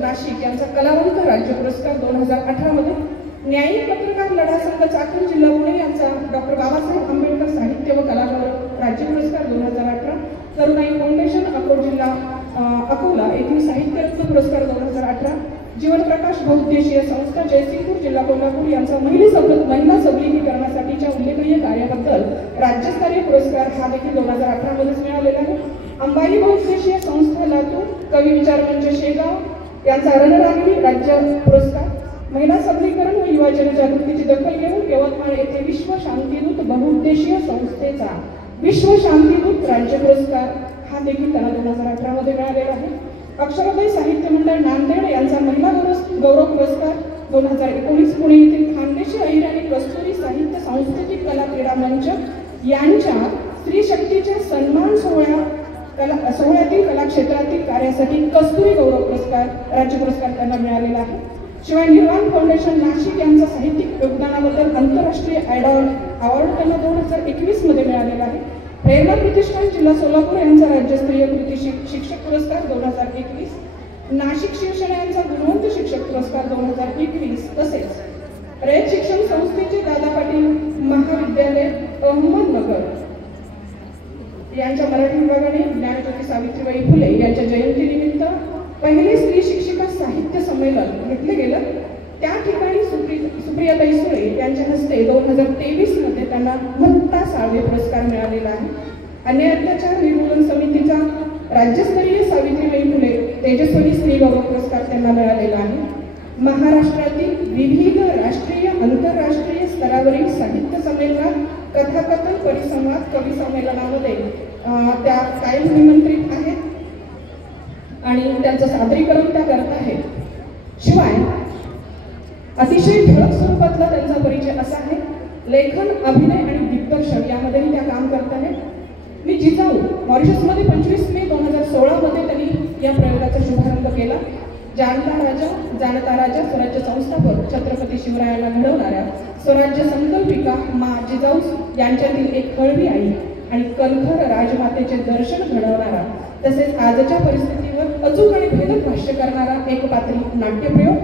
नाशिक यांचा कलावंत राज्य पुरस्कार 2018 मध्ये, न्यायिक पत्रकार लढा संघ चाकण जिल्हा पुणे यांचा डॉक्टर बाबासाहेब आंबेडकर साहित्य व कलागौरव राज्य पुरस्कार 2018, तरुणाई फाउंडेशन अकोला जिल्हा अकोला येथील साहित्य रत्न पुरस्कार 2018, जीवनप्रकाश बहुउद्देशीय संस्था जयसिंगपूर जिल्हा कोल्हापूर यांचा महिला सबलीकरणासाठीच्या उल्लेखनीय कार्याबद्दल राज्यस्तरीय पुरस्कार हा देखील 2018 मध्येच मिळालेला आहे. अंबाई बहुउद्देशीय संस्था लातूर, कवी विचार मंच शेगाव यांचा रणरागिणी राज्य पुरस्कार, महिला सबलीकरण व युवा जनजागृतीची दखल घेऊन यवतमाळ येथे विश्व शांतीदूत बहुउद्देशीय संस्थेचा विश्व शांतीदूत राज्य पुरस्कार हा देखील त्यांना 2018 मध्ये मिळालेला आहे. अक्षरोदय साहित्य मंडळ नांदेड यांचा महिला गौरव पुरस्कार 2019 पुणे येथील खानदेशी अहिराणी कस्तुरी साहित्य सांस्कृतिक कला क्रीडा मंच यांच्या स्त्री शक्तीच्या सन्मान सोहळ्यातील कला क्षेत्रातील कार्यासाठी कस्तुरी गौरव पुरस्कार राज्य पुरस्कार त्यांना मिळालेला आहे. शिवाय निर्वाण फाउंडेशन नाशिक यांचा साहित्यिक योगदानाबद्दल आंतरराष्ट्रीय अवॉर्ड त्यांना 2021 मध्ये मिळालेला आहे. प्रेरणा प्रतिष्ठान जिल्हा सोलापूर यांचा राज्यस्तरीय कृती शिक्षक पुरस्कार 2021, नाशिक शिवसेना यांचा गुणवंत शिक्षक पुरस्कार 2021, तसेच रयत शिक्षण संस्थेचे दादा पाटील महाविद्यालय अहमदनगर यांच्या मराठी विभागाने ज्ञानज्योती सावित्रीबाई फुले यांच्या जयंतीनिमित्त पहिले स्त्री शिक्षिका साहित्य संमेलन घेतले गेलं. त्या ठिकाणी सुप्रियाताई सुळे यांच्या हस्ते 2023 मध्ये त्यांना मुक्ता साळवे पुरस्कार मिळालेला आहे. अन्याय अत्याचार निर्मूलन समितीचा राज्यस्तरीय सावित्रीबाई फुले तेजस्वी स्त्री गौरव पुरस्कार त्यांना मिळालेला आहे. महाराष्ट्रातील विविध राष्ट्रीय आंतरराष्ट्रीय स्तरावरील साहित्य संमेलनात कथाकथन परिसंवाद कवी संमेलनामध्ये त्या कायम निमंत्रित आहेत आणि त्यांचं सादरीकरण त्या करत आहेत. शिवाय अतिशय ठळक स्वरूपातला त्यांचा परिचय असा आहे, लेखन, अभिनय आणि दिग्दर्शन यामध्येही त्या काम करत आहेत. मी जिजाऊ मॉरिशसमध्ये 25 मे 2016 मध्ये त्यांनी या प्रयोगाचा शुभारंभ केला. जाणता राजा स्वराज्य संस्थापक छत्रपती शिवरायांना घडवणाऱ्या स्वराज्य संकल्पिका मा जिजाऊ यांच्यातील एक हळवी आई आणि कणखर राजमातेचे दर्शन घडवणारा, तसेच आजच्या परिस्थितीवर अचूक आणि भेदक भाष्य करणारा एक पात्री नाट्यप्रयोग.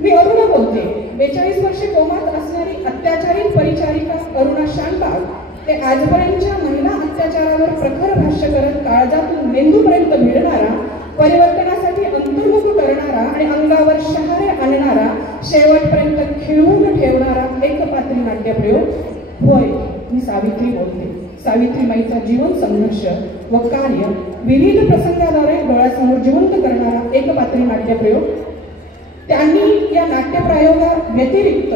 मी अरुणा बोलते. 42 वर्षे कोमात असणारी अत्याचारी परिचारिका अरुणा शानबाग ते आजपर्यंतच्या महिला अत्याचारावर प्रखर भाष्य करत काळजातून मेंदूपर्यंत भिडणारा, परिवर्तनासाठी अंतर्मुख करणारा आणि अंगावर शहारे आणणारा, शेवटपर्यंत खिळवून ठेवणारा एक पात्री नाट्यप्रयोग. होय, मी सावित्री बोलते. सावित्रीमाईचा जीवन संघर्ष व कार्य विविध प्रसंगाद्वारे डोळ्यासमोर जिवंत करणारा एक पात्री नाट्यप्रयोग. त्यांनी या नाट्यप्रयोगा व्यतिरिक्त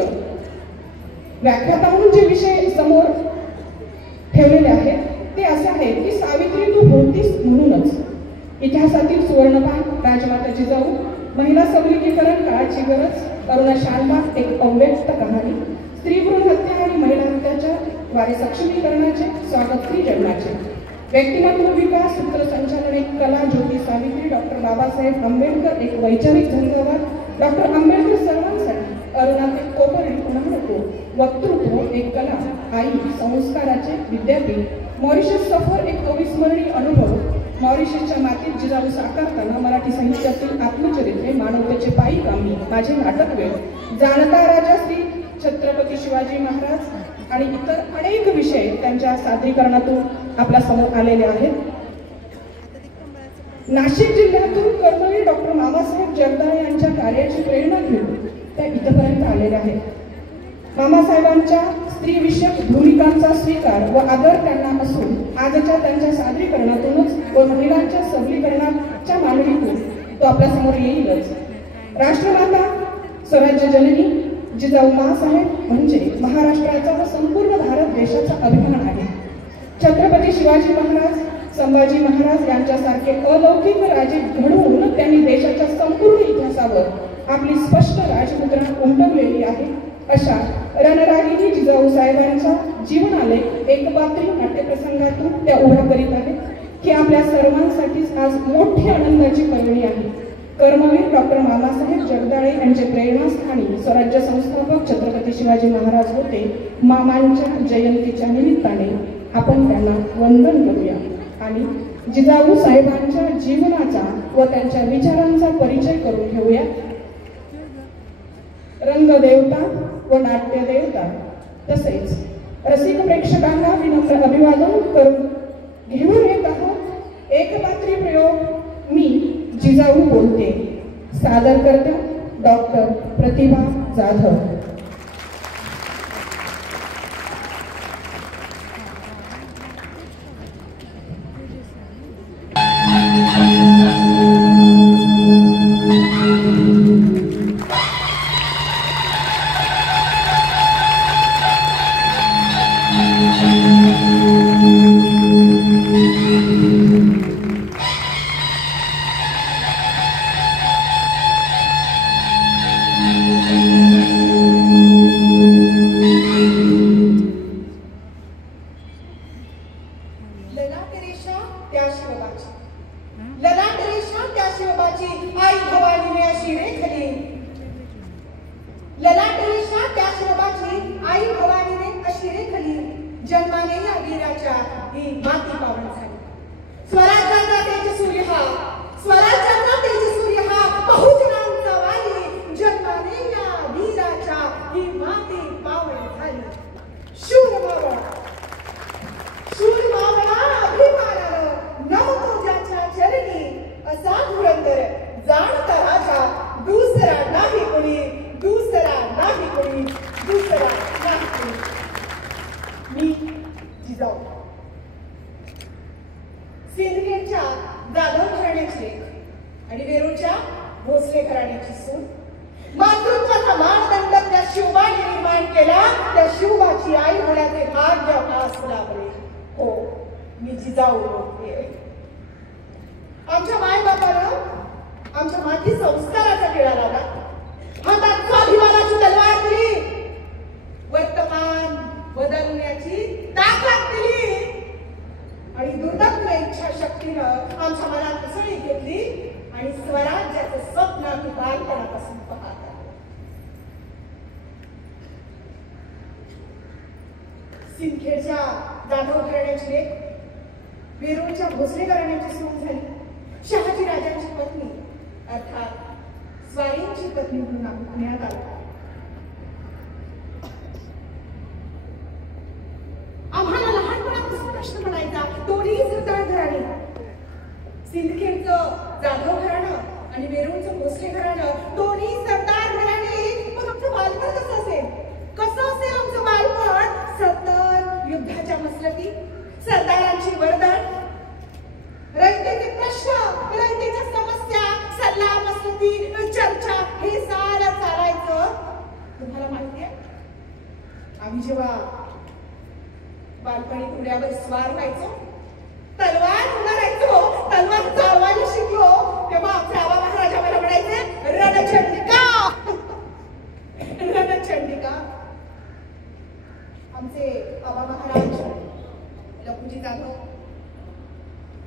व्याख्यातांनी जे विषय समोर ठेवलेले आहेत ते असे आहेत की सावित्री तू होतीस म्हणूनच, इतिहासातील सुवर्णपान, राजमाता जिजाऊ, महिला सबलीकरण, काळाची गरज, अरुणा शानबाग एक अव्यक्त कहाणी, स्त्री भ्रूण हत्या आणि महिला अत्याचार सक्षमीकरणाचे स्वागत स्त्री जन्माचे, व्यक्तिमत्व विकास सूत्रसंचालन एक कला, ज्योती सावित्री, डॉक्टर बाबासाहेब आंबेडकर एक वैचारिक झंझावात, डॉक्टर आंबेडकर सर्वांसाठी, अरुणा ते कोपरे पुन्हा नको, वक्तृत्व एक कला, आई संस्काराचे विद्यापीठ, मॉरिशस सफर एक अविस्मरणीय अनुभव, मॉरिशसच्या मातीत जिजाऊ साकारताना मराठी साहित्यातील आत्मचरित्रे, मानवतेचे पायी कामी, माझे नाटक वेळ, जाणता राजा श्री छत्रपती शिवाजी महाराज आणि इतर अनेक विषय त्यांच्या सादरीकरणातून आपल्या समोर आलेले आहेत. नाशिक जिल्ह्यातून कर्मवीर डॉक्टर बाबासाहेब जगदाळे यांच्या कार्याची प्रेरणा घेऊन त्या इथपर्यंत आलेल्या आहेत. मामासाहेबांच्या स्त्रीविषयक भूमिकांचा स्वीकार व आदर त्यांना असून आजच्या त्यांच्या सादरीकरणातूनच व महिलांच्या सबलीकरणाच्या मांडणीतून तो आपल्या समोर येईलच. राष्ट्रमाता स्वराज्य जननी जिजाऊ मासाहेब म्हणजे महाराष्ट्राचा व संपूर्ण भारत देशाचा अभिमान आहे. छत्रपती शिवाजी महाराज, संभाजी महाराज यांच्यासारखे अलौकिक राजे घडवून त्यांनी देशाच्या संपूर्ण इतिहासावर आपली स्पष्ट राजमुद्रा उमटवलेली आहे. अशा रणरागिणी जिजाऊ साहेबांच्या जीवनालेख एकपात्री नाट्यप्रसंगातून त्या उभा करीत आहेत की आपल्या सर्वांसाठीच आज मोठी आनंदाची पर्वणी आहे. कर्मवीर डॉक्टर बाबासाहेब जगदाळे यांचे प्रेरणास्थानी स्वराज्य संस्थापक छत्रपती शिवाजी महाराज होते. मामांच्या जयंतीच्या निमित्ताने आपण त्यांना वंदन करूया आणि जिजाऊ साहेबांच्या जीवनाचा व त्यांच्या विचारांचा परिचय करून घेऊया. रंगदेवता व नाट्यदेवता तसेच रसिक प्रेक्षकांना विनम्र अभिवादन करून घेऊन येत आहोत एकपात्री प्रयोग मी जिजाऊ बोलते. सादर करता डॉक्टर प्रतिभा जाधव. सिंदखेडच्या जाधव घराण्याची लेक आणि वेरूळच्या भोसले घराण्याची सून. मातृत्वाचा मानदंड त्या शिवबाने निर्माण केला. त्या शिवबाची आई होण्याचे भाग्य आस लाभले. हो, मी जिजाऊ बोलते. आमच्या मायबापानं आमच्या माती संस्काराचा टिळा लावला. हातात स्वाभिमानाची तलवार दिली. वर्तमान बदलण्याची ताकद दिली आणि दुर्दम्य इच्छाशक्तीनं आमच्या मनात उसळी घेतली आणि स्वराज्याचं स्वप्न आम्ही बालपणापासून पाहत आहोत. सिंदखेडच्या जाधव घराण्याची लेक, वेरूळच्या भोसले घराण्याची सून झाली. शहाजी राजांची पत्नी अर्थात स्वारींची पत्नी म्हणून आम्ही पुण्यात आलो. आम्हाला लहानपणापासून प्रश्न पडायचा, दोन्ही सरदार घराणे, सिंदखेडचं जाधव घराणं आणि वेरूळचं भोसले घराणं, दोन्ही सरदार घराणे. मग आमचं बालपण कसं असेल? कसं असेल आमचं बालपण? सतत युद्धाच्या मसलती, सरदारांची वर्दळ, रयतेचे प्रश्न, रयतेच्या समस्या, सल्ला मसलती, चर्चा, हे सारं चालायचं. तुम्हाला माहिती आहे, आम्ही जेव्हा बालपणी घोड्यावर स्वार व्हायचो, तलवार उभारायचो, तलवार चालवायला शिकलो, तेव्हा आमचे आबा महाराज आम्हाला म्हणायचे, रणचंडिका रणचंडिका. आमचे आबा महाराज लखुजी जाधव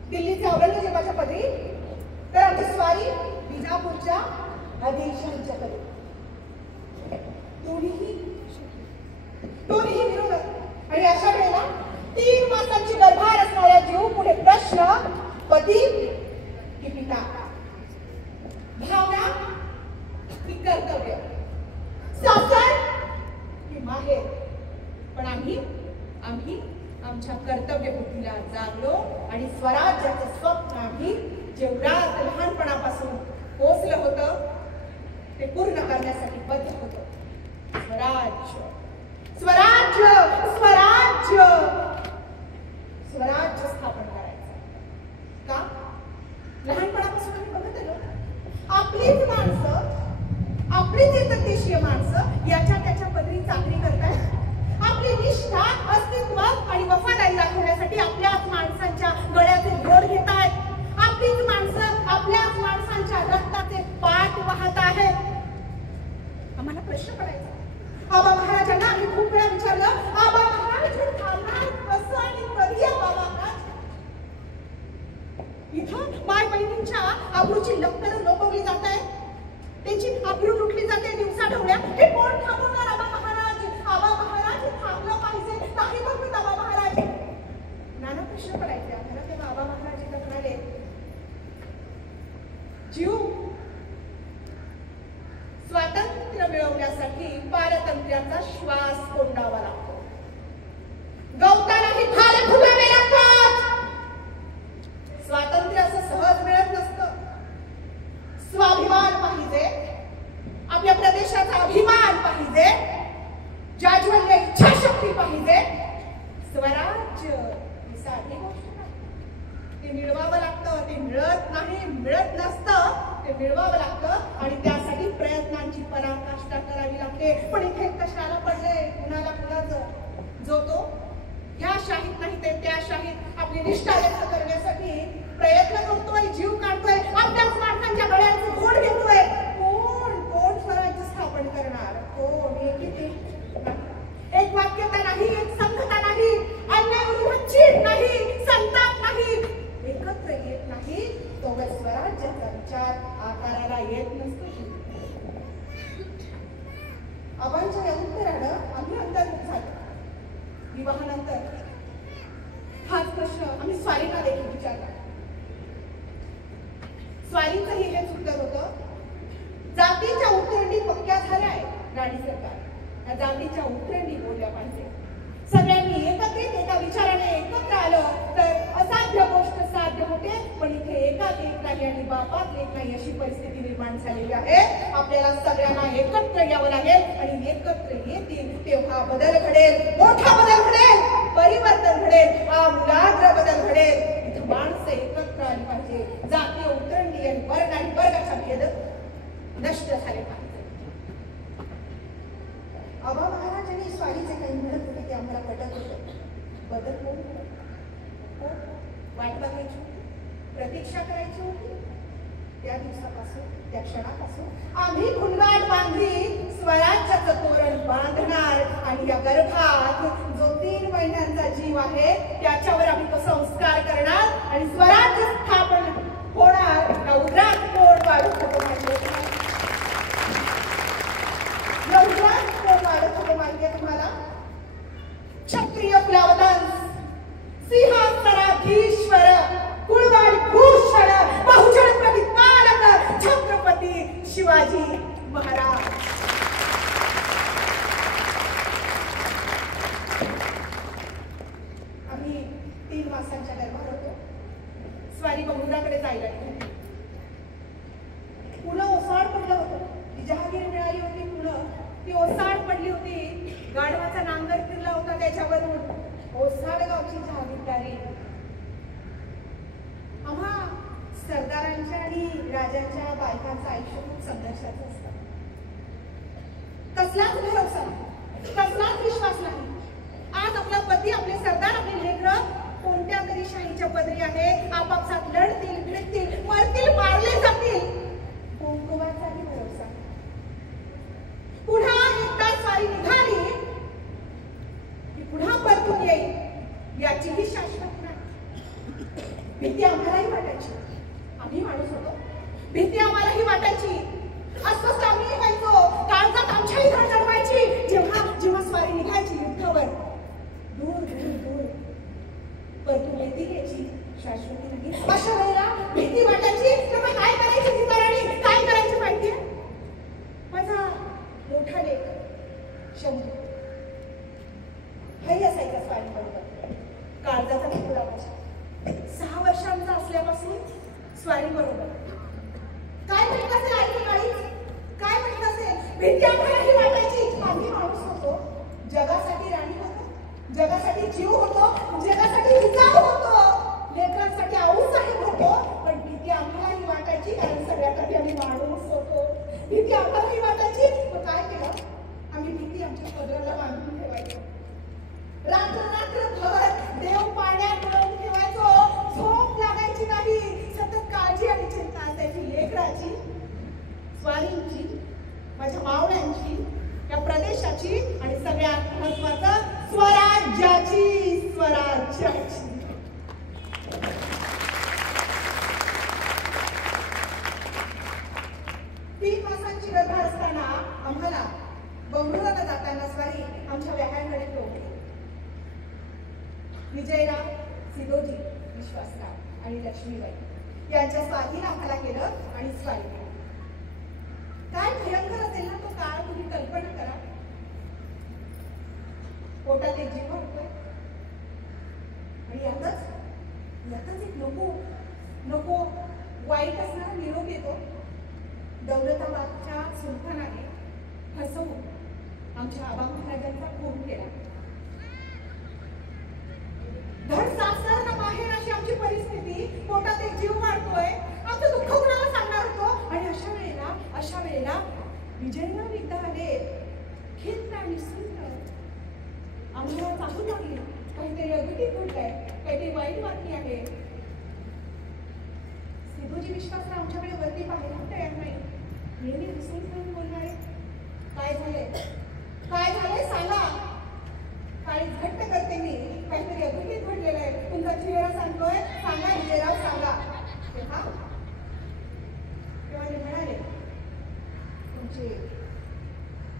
दिल्लीचे औरंगजेबाच्या पदरी, तर आमची स्वारी विजापूरच्या आदिलशाहीच्या पदरी. दोन्ही विरोधक. आणि अशा वेळेला 3 मासांची गर्भार असणाऱ्या जीव पुढे प्रश्न, पती की पिता, भावना की कर्तव्य, सासर की माहेर. पण आम्ही आमच्या कर्तव्य बुद्धीला जागलो आणि स्वराज्याचं स्वप्न आम्ही जेवढा लहानपणापासून पोचलं होतं ते पूर्ण करण्यासाठी बद्ध होतो. स्वराज्य स्वराज्य स्वराज्य स्वराज्य स्थापन करायचं. का? लहानपणापासून आम्ही बघत आलो, आपलीच माणसं, आपलीच एकदेशीय माणसं याच्या त्याच्या पदरी चाकरी करतायत. आपली निष्ठा, अस्तित्व आणि वफादारी दाखवण्यासाठी आपल्याच माणसांच्या गळ्याचे घोर घेत आहेत. आपलीच माणसं आपल्याच माणसांच्या रक्ताचे पाठ वाहत आहेत. आम्हाला प्रश्न पडायचा. आबा महाराजांना आम्ही खूप वेळा विचारलं, आबा महाराज हे थांबणार कसं आणि कधी? आबा महाराज इथं माय बहिणींच्या आबरूची लक्तर लोपवली जात आहे, त्यांची आबरू लुटली जाते दिवसा ढवळ्या. हे कोण थांबवणार? आबा महाराज, आबा महाराज थांबलं पाहिजे, नाही बघत आबा महाराज. नाना प्रश्न पडायचे आम्हाला. तेव्हा आबा महाराज मिळवण्यासाठी पारतंत्र्याचा श्वास कोंडावा लागतो. गवतालाही भाले फुटावे लागतात. स्वातंत्र्य असं सहज मिळत नसतं. स्वाभिमान पाहिजे, आपल्या प्रदेशाचा अभिमान पाहिजे, जाज्वल्य इच्छाशक्ती पाहिजे. स्वराज्य ही साधी गोष्ट नाही. ते मिळवावं लागतं. ते मिळत नाही, मिळत नसतं. ते मिळवावं लागतं आणि त्यासाठी प्रयत्नांची पराकाष्ठा करावी लागते. पण इथे कशाला पडलंय कुणाला कुणाचं? जो तो ह्या शाहीत नाही ते त्या शाहीत आपली निष्ठा व्यक्त करण्यासाठी प्रयत्न करतोय, जीव काढतोय, आपल्याच माणसांच्या गळ्याचं घोड घेतोय. कोण स्वराज्य स्थापन करणार? कोण? एक वाक्यता नाही, एक संघता नाही, अन्यायविरुद्ध चीड नाही, संताप नाही, एकत्र येत नाही, तोवर स्वराज्याचा विचार आकाराला येत नसतो. आबांच्या या उत्तरानं आम्ही अंतर्मुख झालो. विवाहानंतर हाच प्रश्न आम्ही स्वारींना देखील विचारला. स्वारींचंही हेच उत्तर होतं, जातीच्या उतरंडी पक्क्या झाल्या आहेत राणी सरकार. या जातीच्या उतरंडी बोलल्या पाहिजे. सगळ्यांनी एकत्रित एका विचाराने एकत्र आलं तर असाध्य गोष्ट साध्य होते. पण इथे एकात एक नाही आणि बापात एक नाही अशी परिस्थिती निर्माण झालेली आहे. आपल्याला सगळ्यांना एकत्र यावं लागेल आणि एकत्र येतील तेव्हा बदल घडेल, मोठा बदल घडेल, परिवर्तन घडेल, आमूलाग्र बदल घडेल. इथे माणसं एकत्र आली पाहिजे. जातीय उतरंडी आणि वर्ग आणि वर्गाचा भेद नष्ट झाले पाहिजे. आबा महाराजांनी स्वारीचे काही म्हणत होते ते आम्हाला पटत होते. बदल होऊन वाट बघायची होती, प्रतीक्षा करायची होती. त्या दिवसापासून, त्या क्षणापासून आम्ही खुणगाट बांधली. स्वराज्याचं तोरण बांधणार आणि या गर्भात जो 3 महिन्यांचा जीव आहे त्याच्यावर आम्ही तो संस्कार करणार आणि स्वराज्य स्थापन होणार. या उद्रात कोण वाढत होतो माहितीये तुम्हाला? क्षत्रिय कुलावतंस, सिंहासनाधीश्वर, कुळवाडी भूषण, बहुजन प्रतिपालक छत्रपती शिवाजी महाराज. आम्ही 3 मासांच्या गर्भात होतो. स्वारी बंगुराकडे जायला गेली. पुन्हा ओसाड पडलं होतं. ती जहागीर मिळाली होती. पुन्हा ती ओसाड पडली होती. गाढवाचा नांगर फिरला होता त्याच्यावरून. ओसाड गावची जहागीरदारी. आम्हा सरदारांच्या आणि राजांच्या बायकांचं आयुष्य खूप संघर्षाचं असतं. कसलाच भरोसा नाही, कसलाच विश्वास नाही. आज आपला पती, आपले सरदार, आपले लेकरं कोणत्या तरी शाहीच्या पदरी आहे. आपापसात लढतील, भिडतील, मरतील, मारले जातील. कुंकुमाचाही भरोसा. पुन्हा एकदा स्वारी निघाली की पुन्हा परतून येईल याचीही शाश्वत नाही. भीती आम्हालाही वाटायची. आम्ही माणूस होतो. भीती आम्हालाही वाटायची. अस्वस्थ आम्ही व्हायचो. काळजात आमच्याही धडधड व्हायची जेव्हा स्वारी निघायची युद्धावर. दूर दूर दूर परतून येतील याची शाश्वती नाही. अशा वेळेला भीती वाटायची. तेव्हा काय करायची जिजाराणी? काय करायची माहितीये? माझा मोठा लेख शंभू हाही असायचा स्वारी बरोबर. काळजाचा तुकडा माझा. 6 वर्षांचा असल्यापासून स्वारी बरोबर. काय म्हणत असेल आईची काळी? काय म्हणत असेल? भीती आम्हालाही वाटायची. आम्ही माणूस होतो. जगासाठी राणी होतो. जगासाठी जीव होतो. जगासाठी जिजाऊ होतो. लेकरांसाठी आऊसाहेब होतो. पण भीती आम्हालाही वाटायची कारण सगळ्यात आधी आम्ही माणूस होतो. भीती आम्हालाही वाटायची. मग काय केलं? आम्ही भीती आमच्या पदराला बांधून ठेवायचो. रात्रभर देव पाण्यात बुडवून ठेवायचो. झोप लागायची नाही. सतत काळजी आणि चिंता असायची. लेकराची, स्वारींची, माझ्या मावळ्यांची, या प्रदेशाची आणि सगळ्यात महत्वाचं स्वराज्याची. स्वराज्याची 3 मासांची गर्भ असताना आम्हाला बंगळुरूला जाताना स्वारी आमच्या व्याहांकडे ठेवली. विजयराव, सिदोजी, विश्वासराव आणि लक्ष्मीबाई यांच्या स्वाधीन आम्हाला केलं आणि स्वारी. काय भयंकर असेल ना तो काळ. तुम्ही पोटात एक जीव वाटतोय आणि यातच एक नको वाईट असणारा निरोप येतो. दौलताबादच्या सुलतानाने फसवून आमच्या आबा महाराजांचा खून केला. धड सासर ना बाहेर अशी आमची परिस्थिती, पोटात एक जीव वाढतोय, आमचं दुःख कुणाला सांगणार होतो. आणि अशा वेळेला विजयराव एकदा आले, खिन्न आणि सुंदर आम्हाला चाहू लागली काहीतरी अगदी घडलंय, काहीतरी वाईट बातमी आहे. सिद्धूजी विश्वासराव आमच्याकडे वरती पाहायला तयार नाही, नेहमी हसून बोलणारे. काय झालंय सांगा. काळी घट्ट करते मी, काहीतरी अगदीच घडलेलं आहे, तुमचा चेहरा सांगतोय, सांगा विजयराव सांगा. तेव्हा ते म्हणाले, तुमचे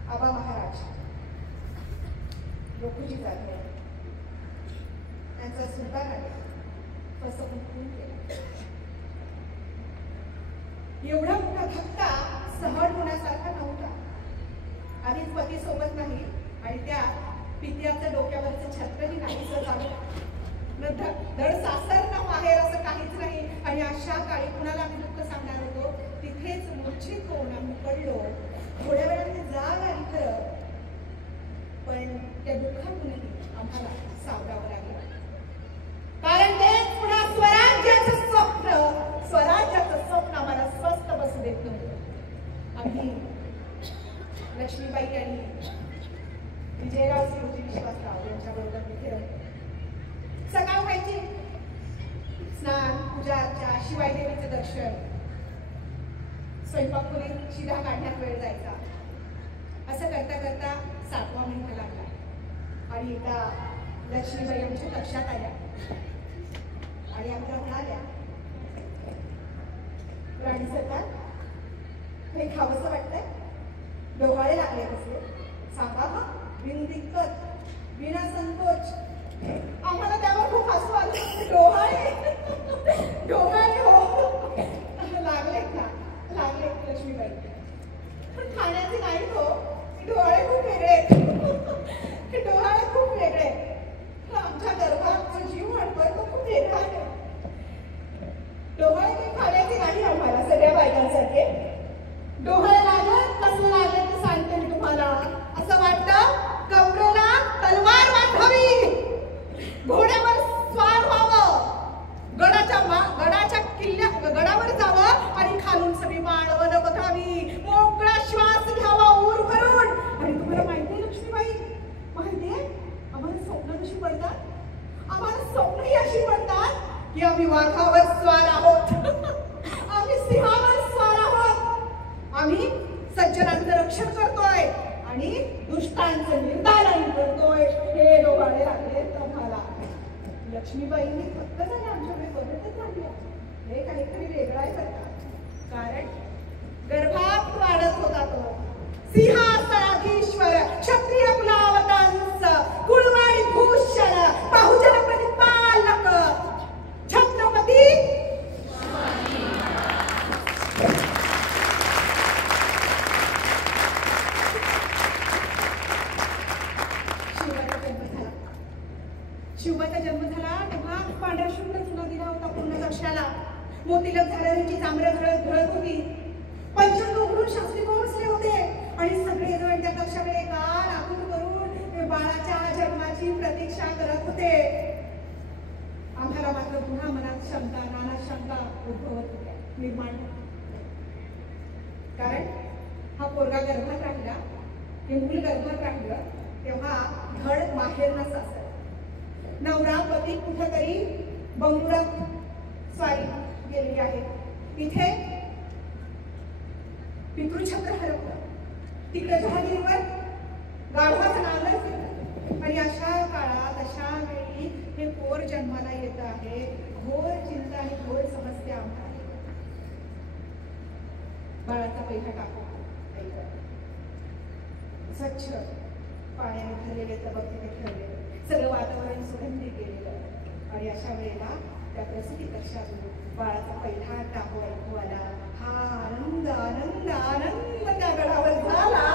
आबा महाराज लोकूजी जाते, त्यांचा सुलतानाने फसवून खून केला. एवढा मोठा धक्का सहन होण्यासारखा नव्हता. आधीच पती सोबत नाही आणि त्या पित्याचं डोक्यावरचं छत्रही नाहीसं झालं. धड सासर ना बाहेर असं काहीच नाही. आणि अशा काळी कुणाला आम्ही दुःख सांगणार होतो, तिथेच मूर्छित होऊन आम्ही पडलो. थोड्या वेळाने जाग आली खरं, पण त्या दुःखातूनही आम्हाला सावरावं लागलं. कारण तेच पुन्हा स्वराज्याचं स्वप्न आम्हाला स्वस्थ बसू देत नव्हतं. आम्ही लक्ष्मीबाई आणि विजयराव सिंहजी विश्वासराव यांच्याबरोबर तिथे राहतो. सकाळ व्हायची, स्नान, पूजा अर्चा, शिवाय देवीचं दर्शन, स्वयंपाक खोलीत शिधा काढण्यात वेळ जायचा. असं करता करता 7वा महिना लागला आणि एकदा लक्ष्मीबाई आमच्या लक्षात आल्या आणि आमच्या म्हणाल्या, राणी सरकार, हे खावंसं वाटतंय, डोहाळे लागले कसले, सांगा हा, बिनदिक्कत, बिना संकोच. आम्हाला त्यावर खूप हसू आलं. डोहाळे हो, लागले लक्ष्मीबाई, पण खाण्याचे नाही हो, डोहाळे खूप वेगळे. आमच्या गर्भात जो जीव वाढतोय तो खूप वेगळा आहे. डोहाळे काही खाण्याचे नाही आम्हाला, सगळ्या बायकांसारखे. डोहाळे लागलं, कसं लागलं ते सांगते मी तुम्हाला. असं वाटतं कमरेला तलवार बांधावी, घोड्यावर स्वार व्हावं, गडावर जावं आणि खालून सगळी माळवण बघावी, मोकळा श्वास घ्यावा ऊर भरून. आणि तुम्हाला माहितीये लक्ष्मीबाई, माहितीये आम्हाला स्वप्न कशी पडतात? आम्हाला स्वप्नही अशी पडतात की आम्ही वाघावर स्वार आहोत, आम्ही सिंहावर स्वार आहोत, आम्ही सज्जनांचं रक्षण करतोय आणि दुष्टांचं निर्दालन करतोय. हे डोहाळे लागले तुम्हाला. लक्ष्मीबाईंनी फक्त झाले आमच्याकडे बघतच राहिल्या. हे काहीतरी वेगळं आहे बरं का. कारण गर्भात वाढत होता तो सिंहासनाधीश्वर, क्षत्रिय कुलावतांस, कुळवाडी भूषण, बहुजन प्रतिपालक छत्रपती शिवाचा जन्म झाला तेव्हा पांढरा शुभ्र चुना दिला होता पूर्ण वर्षाला. मोतीलक झाल्याची जांभळं झळत होती. पंचांग उघडून शास्त्री पोहोचले होते आणि सगळेजण त्या कक्षाकडे कान आतून करून बाळाच्या जन्माची प्रतीक्षा करत होते. आम्हाला मात्र पुन्हा मनात नाना शंका उद्भवत होत्या, निर्माण होत्या. कारण हा पोरगा गर्भात राहिला, हे मूल गर्भात राहिलं तेव्हा धड माहेर न सासर. नवरा पती कुठेतरी बंगुरात स्वारी गेलेली आहे. तिथे पितृछत्र हरपलं, तिकडे जहागीरवर गाढवाचं नांगर फिरलं. आणि अशा काळात अशा वेळी हे पोर जन्माला येत आहे. घोर चिंता आणि घोर समस्या आम्हाला. बाळाचा पहिला टाकू स्वच्छ पाण्याने भरलेले तबक ठेवले, सगळं वातावरण सुगंधी केलेलं. आणि अशा वेळेला त्या प्रसूती कक्षातून बाळाचा पहिला टाकू ऐकू आला. हा आनंद आनंद आनंद त्या गडावर झाला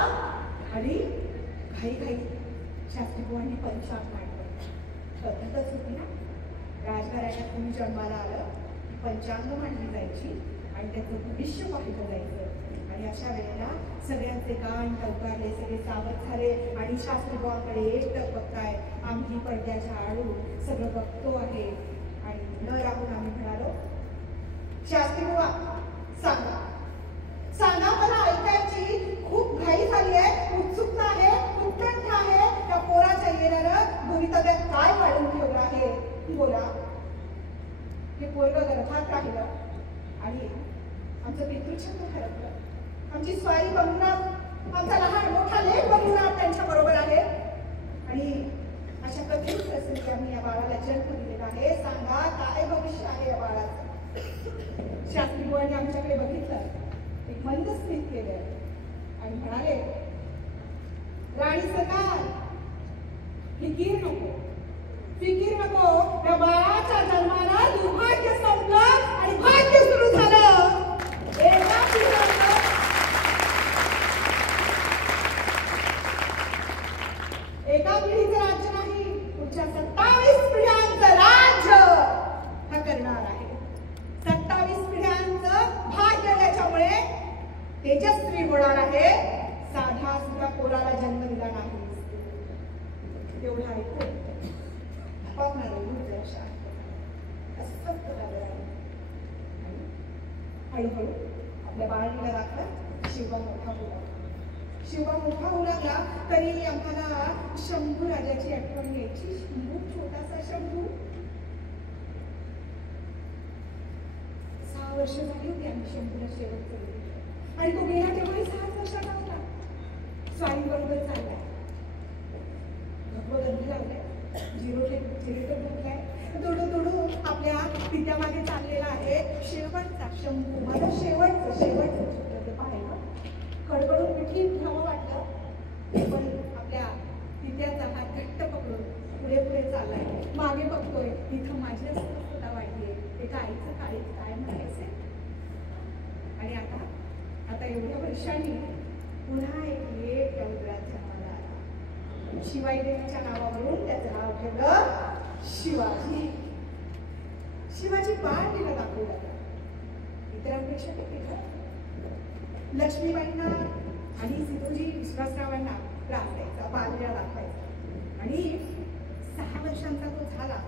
आणि घाई शास्त्रीबुवांनी पंचांग मांडलं. पद्धतच होती ना, राजघराण्यात तुम्ही जन्माला आलं की पंचांग मांडली जायची आणि त्याचं भविष्य पाहिलं जायचं. आणि अशा वेळेला सगळ्यांचे कान टवकारले, सगळे सावध झाले आणि शास्त्रीबुवांकडे एकटक बघताय. आम्ही पडद्याच्या आडून सगळं बघतो आहे आणि न राहून आम्ही म्हणालो, शास्त्रीबुवा सांगा सांगा, मला ऐकायची खूप घाई झाली आहे, उत्सुकता आहे, उत्कंठा आहे. त्या पोराच्या येण्यानं भवितव्यात काय वाढून ठेवलं आहे, बोला. हे पोरग गर्भात राहिलं आणि आमचं पितृछंद हरपलं. आमची स्वारी बंगनाथ, आमचा लहान मोठा लेक बंगनाथ त्यांच्या बरोबर आहे आणि अशा कठीण प्रसंगी आम्ही या बाळाला जन्म दिलेला आहे. सांगा काय भविष्य आहे या बाळाचं. शास्त्रीबुवांनी आमच्याकडे बघितलं, एक मंद स्मित केलं आणि म्हणाले, राणी सरकार, फिकीर नको, फिकीर नको. या बाळाच्या जन्माला दुर्भाग्य संपलं आणि भाग्य सुरू झालं. एका पिढीचं राज्य नाही, पुढच्या 27 पिढ्यांचं राज्य हा करणार आहे. 27 पिढ्यांचं भाग्य याच्यामुळे तेजस्वी होणार आहे. साधा सुद्धा पोराला जन्म दिला नाही. एवढा ऐकून हळूहळू आपल्या बाळाला दाखला शिवबा मोठा होता. शिवबा मोठा होऊ लागला तरी आम्हाला शंभू राजाची आठवण यायची. शंभू, छोटासा शंभू. 6 वर्ष झाली होती आम्ही शंभूला शेवट केली आणि तो गेला तेव्हा 6 वर्षाचा होता. स्वारी बरोबर चाललाय, गंधी लावलाय, जिरेटर धुतलाय, दोडू आपल्या पित्यामागे चाललेला आहे. शेवटचा शंभू, माझं शेवटचं चित्र पाहिलं. कडकडून मिठी घ्यावं वाटलं, पण आपल्या पित्याचा हात घट्ट पकडून पुढे चाललाय. मागे बघतोय, इथं माझी अस्वस्थता वाढलीये. एका आईचं काळीच काय म्हणायचंय. आणि आता एवढ्या वर्षांनी पुन्हा एक त्या उदरात जन्माला आला. शिवाई देवीच्या नावावरून त्याचं नाव ठेवलं शिवाजी. शिवाजी बाळ तिला दाखवलं. इतरांपेक्षा किती लक्ष्मीबाईंना आणि सिद्धूजी विश्वासरावांना त्रास द्यायचा, बालऱ्या दाखवायचा. आणि 6 वर्षांचा तो झाला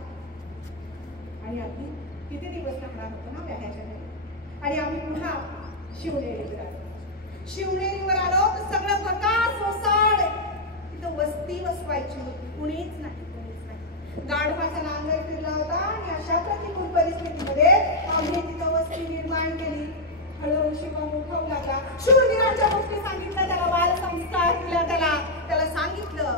आणि अगदी किती दिवस राहणार होतो ना व्याह्याच्या घरी. आणि आम्ही पुन्हा शिवनेरीवर आलो. शिवनेरीवर आलो तर सगळं भकास ओसाड. तिथं वस्ती बसवायची होती, कुणीच नाही. गाढवाचा नांगर फिरला होता आणि अशा प्रतिकूल परिस्थितीमध्ये आम्ही तिथं वस्ती निर्माण केली. हळूहळू शिवा मोठा होऊ लागला. शूरवीरांच्या गोष्टी सांगितल्या त्याला, बाल संस्कार दिला त्याला सांगितलं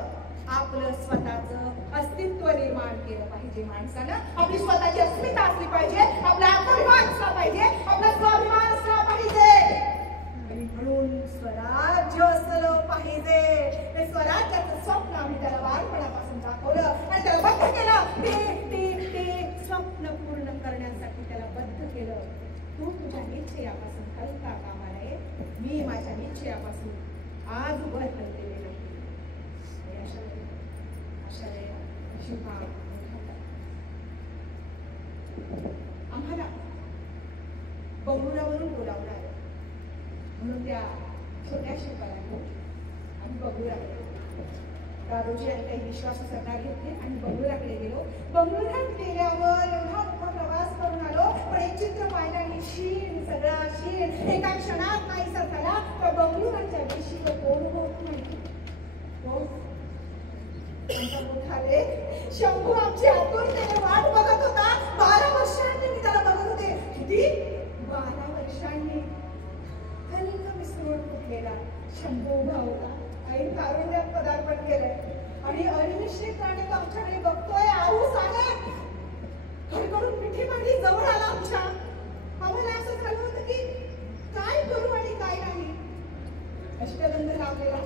आपलं स्वतःचं अस्तित्व निर्माण केलं पाहिजे. माणसानं आपली स्वतःची अस्मिता असली पाहिजे, आपला आत्माभिमान असला पाहिजे, आपला स्वाभिमान असला पाहिजे. आणि म्हणून स्वराज्य असलं पाहिजे. ते स्वराज्याचं स्वप्न आम्ही त्याला बालपणापासून दाखवलं आणि त्याला बद्ध केलं. ते स्वप्न पूर्ण करण्यासाठी त्याला बद्ध केलं. तू तुझ्या निश्चयापासून हलता कामा नये, मी माझ्या निश्चयापासून आज वर हललेले नाही. अशा वेळेला शिवबा आम्हाला बंगुरावरून बोलावलं आलं. म्हणून त्या छोट्या शिवबाला आम्ही बंगुराकडे दादोजी आणि काही विश्वासू सरदार घेतले आणि बंगुराकडे गेलो. बंगुरात गेल्यावर एवढा मोठा प्रवास करून आलो, पण एक चित्र पाहिलं आणि शीण, सगळा शीण एका क्षणात नाही सरकारला. तर बंगुराच्या विषयीवर कोण होत नाही. शंभू आमची आतुरतेने वाट बघत होता. 12 वर्षांनी मी त्याला बघत होते. किती 12 वर्षांनी हलका विसरून फुटलेला शंभू उभा होता. आई कारुण्यात पदार्पण केलंय आणि अनिश्चितपणे आमच्याकडे बघतोय. आऊ सांगत खडखडून मिठी मारली, जवळ आला आमच्या. आम्हाला असं झालं होतं की काय करू आणि काय नाही. अष्टगंध लावलेला,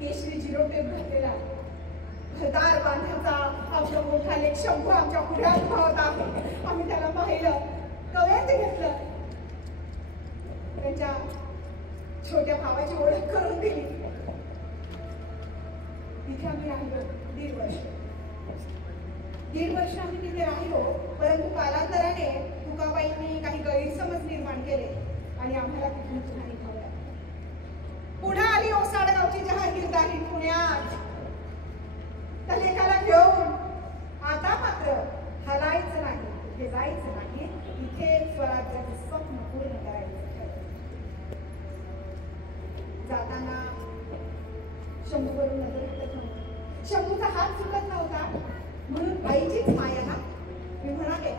केशरी जिरोटे घातलेला, घरदार बांधायचा आमचा मोठा लेक शंभू आमच्या पुढ्यात उभा होता. आम्ही त्याला पाहिलं, कव्यात घेतलं, त्यांच्या छोट्या भावाची ओळख करून दिली. तिथे आम्ही राहिलो 1.5 वर्ष. 1.5 वर्ष आम्ही तिथे राहिलो. परंतु कालांतराने तुकाबाईंनी काही गैरसमज निर्माण केले आणि आम्हाला तिथून पुन्हा निघावं लागलं. पुन्हा आली ओसाडगावची जहागीरदारी पुण्यात. त्या लेखाला घेऊन आता मात्र हलायचं नाही, इथे जायचं नाही, इथे स्वराज्याचं स्वप्न पूर्ण करायचं. जाताना शंभूवरून नजर उठत नव्हतं. शंभूचा हात सुटत नव्हता म्हणून आईचीच माया ना. मी म्हणाले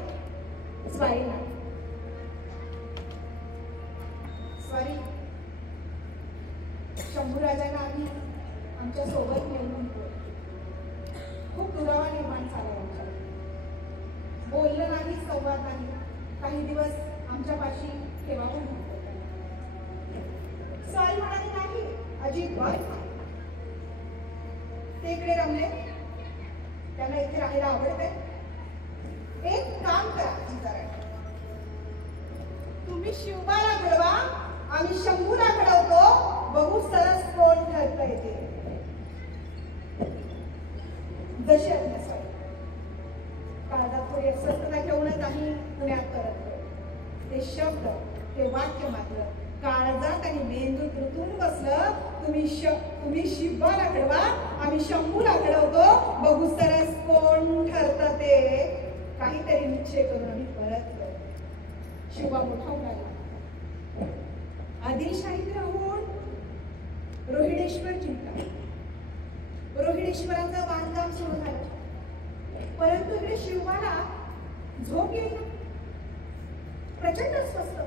स्वारी ना स्वारी. शंभूराजांना आम्ही आमच्या सोबत नेऊन खूप दुरावा निर्माण झाला. आमच्या बोललं नाही, संवाद नाही. काही दिवस आमच्या पाशी ठेवा पण नव्हतं. स्वारी म्हणाली नाही, अजिबात नाही. ते इकडे रमले. त्यांना इथे राहायला आवडते. एक काम करा, तुम्ही शिवबाला घडवा, आम्ही शंभूला घडवतो. बघू सरस कोण ठरता येते. जशी असं काळजात थोडी अस्वस्थता घेऊनच आम्ही पुण्यात परतलो. ते शब्द, ते वाक्य मात्र काळजात आणि मेंदूत रुतून बसलं. तुम्ही शिवबाला घडवा, आम्ही शंभूला घडवतो. बघू सरस कोण ठरतं ते. काहीतरी निश्चय करून आम्ही परतलो. शिवबा मोठा उडाला. आदिलशाहीत राहून रोहिणेश्वर जिंकला. रोहिणेश्वराचं बांधकाम सुरू झालं. परंतु इकडे शिवबाला झोप येईल. प्रचंड अस्वस्थ.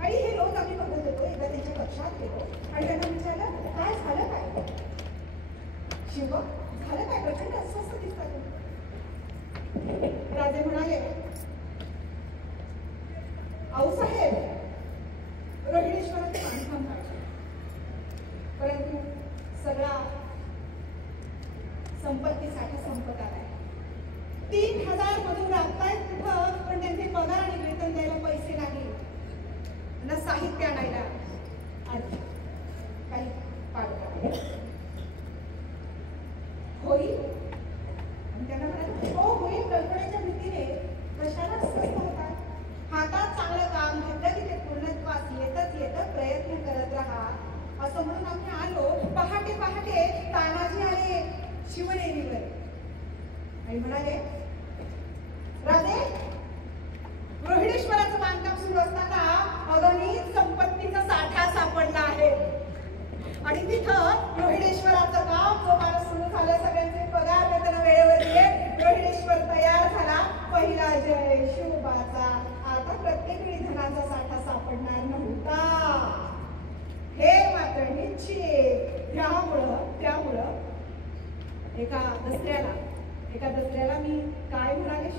आणि हे रोज आम्ही बघत होतो. एकदा त्यांच्या कक्षात गेलो आणि त्यांना विचारलं काय झालं काय. शिवबा झालं काय, प्रचंड अस्वस्थ दिसतात. राजे म्हणाले आऊसाहेब रोहिणेश्वराचं बांधकाम पाहिजे. परंतु सगळा संपत्तीसाठी संपत आलाय. 3000 मधून राबतायत तिथं, पण त्यांचे पगार आणि वेतन द्यायला पैसे नाही. ना साहित्य आणायला काही पाडलं होईल. आणि त्यांना म्हणाले हो होईल. कल्पनेच्या भीतीने कशाला स्वस्थ होतात. हातात चांगलं काम घेतलं की ते पूर्णत्वास येतच प्रयत्न करत राहा. असं म्हणून आम्ही आलो. पहाटे पहाटे तानाजी आले शिवनेरीवर आणि म्हणाले राजे रोहिणेश्वराचं बांधकाम सुरू असताना अगणित संपत्तीचा साठा सापडला आहे. आणि तिथं रोहिणेश्वराचं काम जोमानं सुरू झालं. सगळ्यांचे पगार वेतन वेळेवर दिले. रोहिणेश्वर तयार झाला. पहिला जय शिवबाचा. आता प्रत्येक वेळी धनाचा साठा सापडणार नव्हता हे मात्र निश्चित. त्यामुळं एका दसऱ्याला मी काय म्हणाले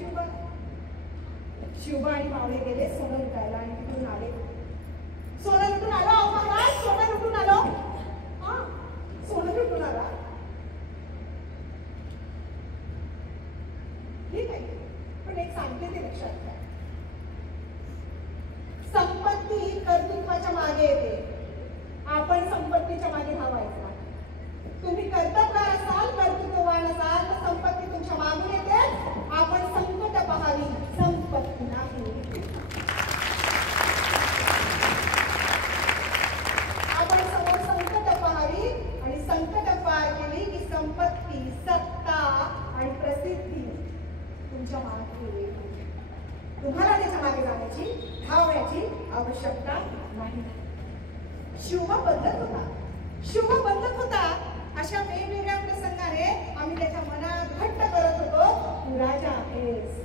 शिवबा आणि मावळे गेले सोनं लुटायला आणि तिथून आले. सोनं लुटून आलो अहो महाराज, सोनं लुटून आलो. हा सोनं लुटून आला. ठीक आहे, पण एक सांगते ते लक्षात घ्या. संपत्ती कर्तृत्वाच्या मागे येते. आपण संपत्तीच्या मागे धावायचं. तुम्ही कर्तव्यवान असाल, कर्तृत्ववान असाल तर संपत्ती तुमच्या मागून येते. आपण संकट पाहावी, संपत्ती नाही. आपण समोर संकट पाहावी आणि संकट पार केली की संपत्ती, सत्ता आणि प्रसिद्धी तुमच्या मागे येते. तुम्हाला त्याच्या मागे जाण्याची, धावण्याची आवश्यकता नाही. शिवबा बदलत होता. अशा वेगवेगळ्या प्रसंगाने आम्ही त्याच्या मनात घट्ट करत होतो तू राजा आहेस.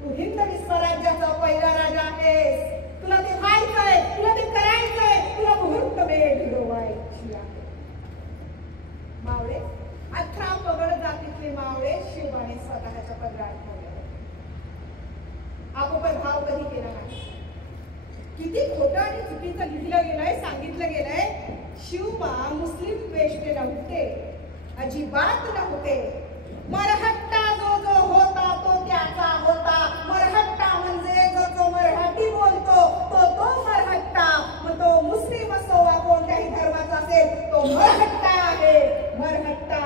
तू हिंदवी स्वराज्याचा पहिला राजा आहेस. तुला ते व्हायचंय, तुला ते करायचंय, तुला मुहूर्त वेळ घडवायची आहे. मावळे 18 पगड जातीतले मावळे शिवबाने स्वतःच्या पदरात ठेवले. आपोआप भाव कधी केला नाही. किती खोटं आणि चुकीचं लिहिलं गेलंय, सांगितलं गेलंय. शिवबा मुस्लिम वेष्टे नव्हते, अजिबात नव्हते. मरहट्टा जो होता तो त्याचा होता. मरहट्टा म्हणजे जो मराठी बोलतो तो मरहट्टा. मग तो मुस्लिम असो वा कोणत्याही धर्माचा असेल तो मरहट्टा आहे. मरहट्टा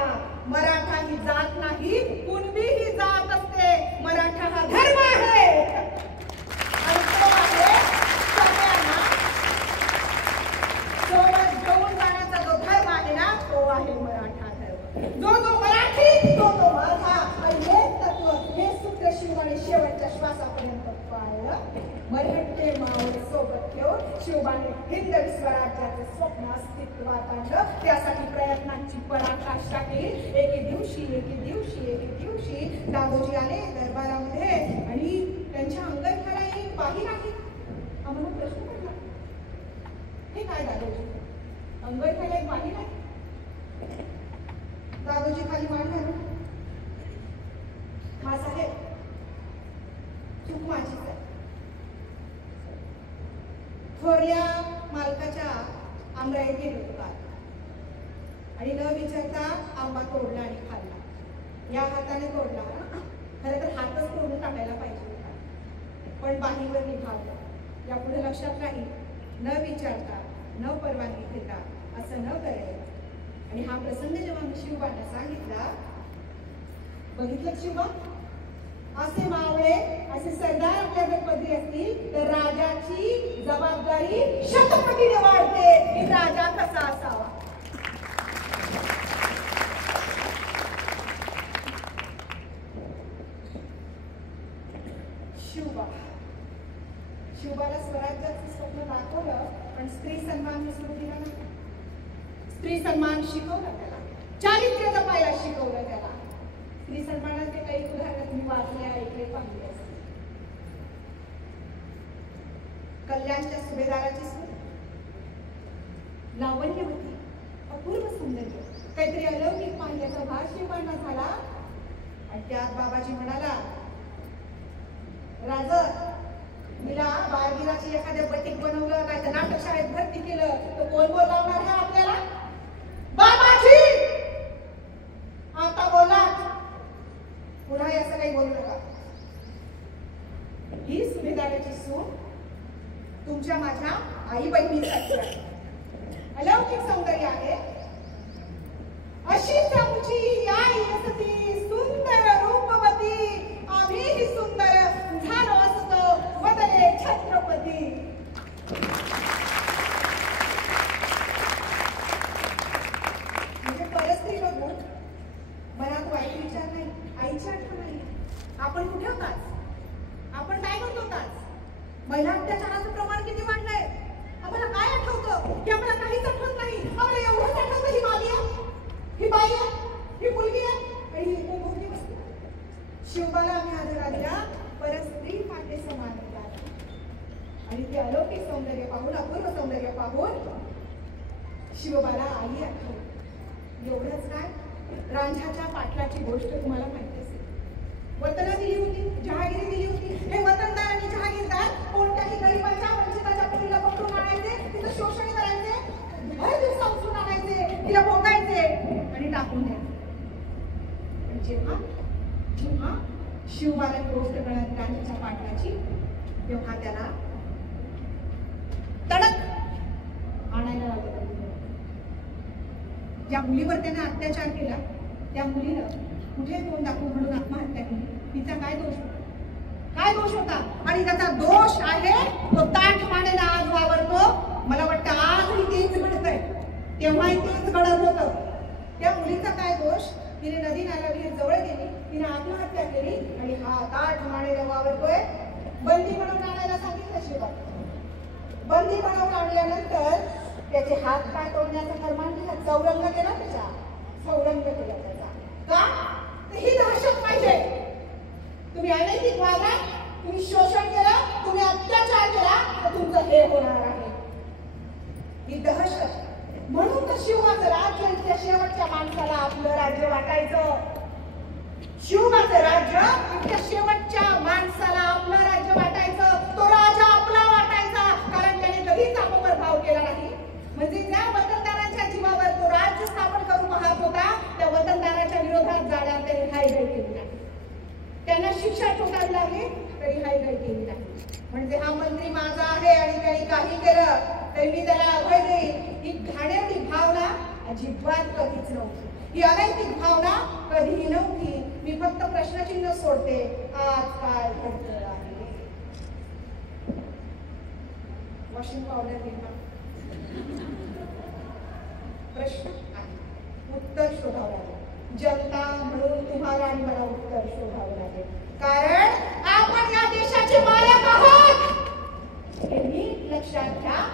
शिवबाने हिंद स्वराज्याचे स्वप्न अस्तित्वात आणलं. त्यासाठी प्रयत्नांची पराकाष्ठा केली. एके दिवशी दादोजी आले दरबारामध्ये आणि त्यांच्या अंगठ्यालाही बाही नाही. आम्हाला प्रश्न पडला, हे काय दादोजी, अंगठ्याला एक बाही नाही? दादोजी खाली मान घालून, साहेब चूक माझीच आहे. थोरल्या मालकाच्या आमराईत गेलो होतो आणि न विचारता आंबा तोडला आणि खाल्ला. या हाताने तोडला, खरं तर हातच तोडून टाकायला पाहिजे होता, पण बाहीवर निभावलं. यापुढे लक्षात राहील, न विचारता न परवानगी घेता असं न करायला. आणि हा प्रसंग जेव्हा मी शिवबांना सांगितला, बघितलं शिवबा, असे मावळे असे सरदार आपल्या जर पदरी असतील तर राजाची जबाबदारी शतपटीने वाढते की राजा कसा असावा. शिवबाला स्वराज्याचं स्वप्न दाखवलं, पण स्त्री सन्मान विसरू दिला नाही. स्त्री सन्मान शिकवलं त्याला, चारित्र्य जपायला शिकवलं त्याला. स्त्री सन्मानाचे काही उदाहरण तुम्ही वाचले, ऐकले, पाहिले असतील. कल्याणच्या सुभेदाराची सून लावण्यवती, अपूर्व सौंदर्य, काहीतरी अलौकिक पाण्याचा भास शिवबांना झाला. आणि त्यात बाबाजी म्हणाला, राज तिला बाळगीराची एखाद्या बटीक बनवलं, काय तर नाटक शाळेत भरती केलं तर कोण बोलावणार आहे आपल्याला? बाबाजी आता बोला, पुन्हा असं काही बोलू नका. ही सुभेदाराची सून तुमच्या माझ्या आई बहिणीसाठी आहे. अलौकिक सौंदर्य आहे. अशी आमची आई असती सुंदर रूपवती, आम्हीही सुंदर झालो असतो वदने छत्रपती. म्हणजे परस्त्री बघून मनात वाईट विचार नाही, आईची आठवण नाही. आपण कुठे होताच, आपण काय करत होताच? महिला अत्याचाराचं प्रमाण किती वाढलंय. आम्हाला काय आठवतं की आम्हाला काहीच आठवत नाही. आम्हाला एवढंच आठवतं, ही माली आहे, ही बाई आहे, ही मुलगी आहे आणि ही उपभोगती वस्तू. शिवबाला आम्ही आदरा दिला, परस्त्री फाटे समान होतात. आणि ते अलौकिक सौंदर्य पाहून, अपूर्व सौंदर्य पाहून शिवबाला आई आठवली. एवढंच काय, रांझाच्या पाटलाची गोष्ट तुम्हाला माहिती असेल. वतन दिली होती, जहागिरी दिली होती. हे वतनदार आणि जहागीरदार कोणत्याही गरीबाच्या वंचिताच्या मुलीला पकडून आणायचे, तिचं शोषण करायचे, भर दिवसा उचलून आणायचे, तिला भोगायचे आणि टाकून द्यायचे. पण जेव्हा शिवबाला गोष्ट कळत रांझाच्या पाटलाची, तेव्हा त्याला तडक आणायला लागलं. ज्या मुलीवर त्याने अत्याचार केला त्या मुलीनं कुठे तोंड दाखवून म्हणून आत्महत्या केली. तिचा काय दोष होता? काय दोष होता? आणि त्याचा दोष आहे तो ताठ मानेला आज वावरतो. मला वाटतं आजही तेच घडतंय, तेव्हाही तेच घडत होतं. त्या मुलीचा काय दोष? तिने नदी नाला विहीर जवळ गेली, तिने आत्महत्या केली आणि हा ताठ मानेला वावरतोय. बंदी म्हणून आणायला सांगितलं शिवबा. बंदी म्हणून आणल्यानंतर त्याचे हात पाय तोडण्याचा फरमान दिला, चौरंग केला, त्याचा चौरंग केला त्याचा. का? ही दहशत पाहिजे. तुम्ही अनैतिक वागला, तुम्ही शोषण केलं, तुम्ही अत्याचार केला तर तुमचं हे होणार आहे, ही दहशत. म्हणून तर शिवबाचं राज्य इतक्या शेवटच्या माणसाला आपलं राज्य वाटायचं. शिवबाचं राज्य इतक्या शेवटच्या माणसाला आपलं राज्य वाटायचं. तो राजा आपला वाटायचा, कारण त्याने कधीच आपोपर भाव केला नाही. म्हणजे ज्या वतनदारांच्या जीवावर तो राज्य स्थापन करून पाहत होता, त्या वतनदाराच्या विरोधात जाण्यात त्याने हायगाई केली नाही. त्यांना शिक्षा ठोकावी लागली तरी हायगाई केली नाही. म्हणजे हा मंत्री माझा आहे आणि त्यांनी काही केलं तरी मी त्याला अभय देईन, ही घाणेरडी भावना अजिबात कधीच नव्हती. ही अनैतिक भावना कधीही नव्हती. मी फक्त प्रश्नचिन्ह सोडते, आज काय घडलं आहे? वॉशिंग पावडर घेणार प्रश्न आहे, उत्तर शोधावं लागेल. जनता म्हणून तुम्हाला आणि मला उत्तर शोधावं लागेल, कारण आपण या देशाचे मालक आहोत. हे नीट लक्षात घ्या.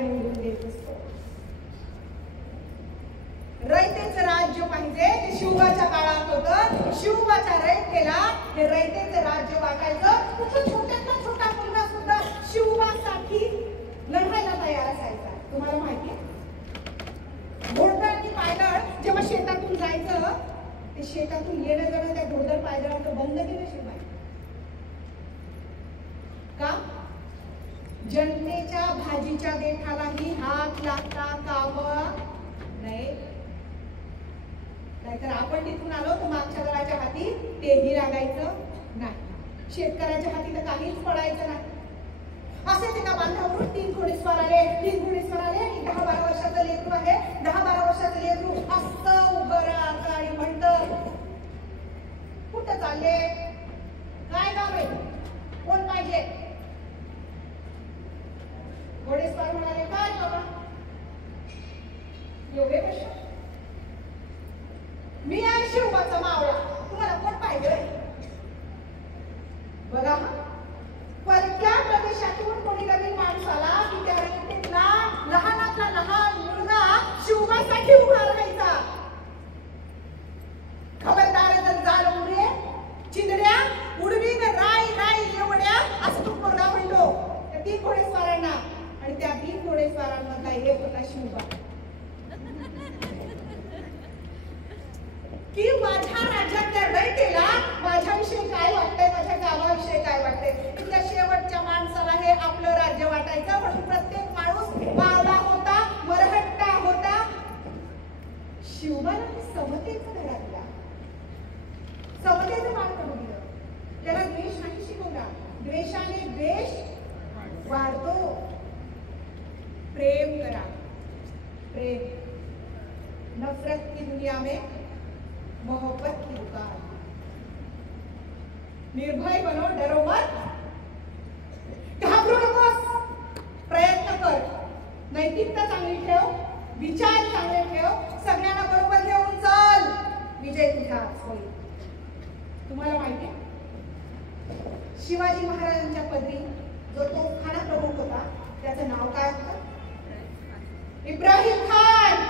निवडून देत असतो. रयतेचं राज्य पाहिजे ते शिवबाच्या काळात होतं. शिवबाच्या रयतेला हे रयतेचं राज्य वाटायचं. कुठं छोट्यातला छोटा मुलगा सुद्धा शिवबासाठी लढायला तयार असायचा. तुम्हाला माहिती आहे घोडदळ आणि पायदळ जेव्हा शेतातून जायचं ते शेतातून येणं जाणं त्या घोडदळ पायदळाचं बंद केलं शिवबाई. का? जनतेच्या भाजीच्या देठालाही हात लागता कामा नाही. नाहीतर आपण तिथून आलो तर मागच्या दळाच्या हाती तेही लागायचं नाही. शेतकऱ्याच्या हाती तर काहीच पडायचं नाही. असेच एका बांधावरून 3 घोडेस्वार आले. 3 घोडेस्वार आले आणि 10-12 वर्षाचं लेकरू आहे. 10-12 वर्षाचं लेकरू असं उभं राहतं आणि म्हणतं कुठं चालले, काय काम आहे, कोण पाहिजे? घोडेस्वार म्हणाले काय बाबा एवढे कशा? मी आहे शिवबाचा मावळा, तुम्हाला कोण पाहिजे? बघा परक्या प्रदेशातून कोणी नवीन माणूस आला की त्या रयतेतला लहानातला लहान मुलगा शिवबासाठी उभा राहायचा. खबरदार जर जाल उडे चिंदड्या उडवी तर राई राई एवढ्या असं तो मुलगा म्हणतो त्या 3 घोडेस्वारांना. आणि त्या 3 घोडेस्वारांमधला एक होता शिवबा. की माझ्या राज्यातल्या रयतेला माझ्याविषयी काय वाटतंय, माझ्या गावाविषयी काय वाटतंय. इथल्या शेवटच्या माणसाला हे आपलं राज्य वाटायचं. म्हणून प्रत्येक माणूस मावळा होता, मरहट्टा होता. शिवबाला समतेचा धडा दिला. समतेचं बाळ करून दिलं. त्याला द्वेष नाही शिकवला. द्वेषाने द्वेष वाढतो. प्रेम करा. प्रेम. नफरत की दुनिया में मोहब्बत की दुकान. निर्भय बनो, डरो मत, घाबरू नकोस, प्रयत्न कर, नैतिकता चांगली ठेव, विचार चांगले ठेव, सगळ्यांना बरोबर घेऊन चल, विजय तुझाच होईल. तुम्हाला माहिती आहे शिवाजी महाराजांच्या पदरी जो तोफखाना प्रमुख होता त्याचं नाव काय होतं? इब्राहिम खान.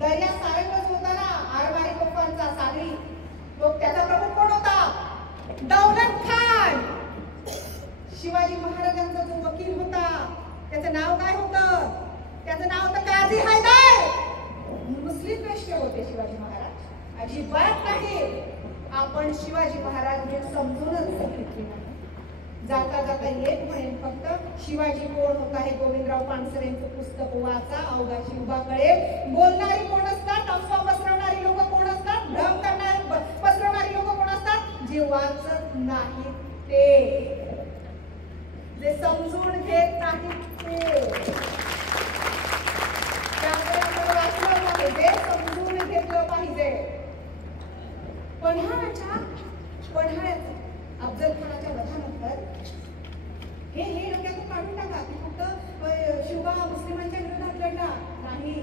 दर्या सारंगच होता ना आरमारी तोफांचा सागरी तो त्याचा प्रमुख कोण होता? दौलत खान. शिवाजी महाराजांचा जो वकील होता त्याचं नाव काय होतं? त्याचं नाव होतं काझी हैदर. मुस्लिम द्वेष्ट होते शिवाजी महाराज. अजिबात नाही. आपण शिवाजी महाराज हे समजूनच घेतले नाही. जाता जाता एक म्हणेन फक्त शिवाजी कोण होता हे गोविंदराव पानसरेंचं पुस्तक वाचा. अवघा शिवबा कळेल. बोलणारी कोण असतात, अफवा पसरवणारी लोक कोण असतात, भ्रम करणारी पसरवणारी लोक कोण असतात, जे वाचत नाहीत ते, जे समजून घेत नाहीत ते. त्यामुळे आपण वाचलं पाहिजे, समजून घेतलं पाहिजे. पन्हाळ्यात अफजल खानाच्या वधानंतर हे डोक्यातून काढून टाका की फक्त शिवबा मुस्लिमांच्या विरोधात लढला नाही.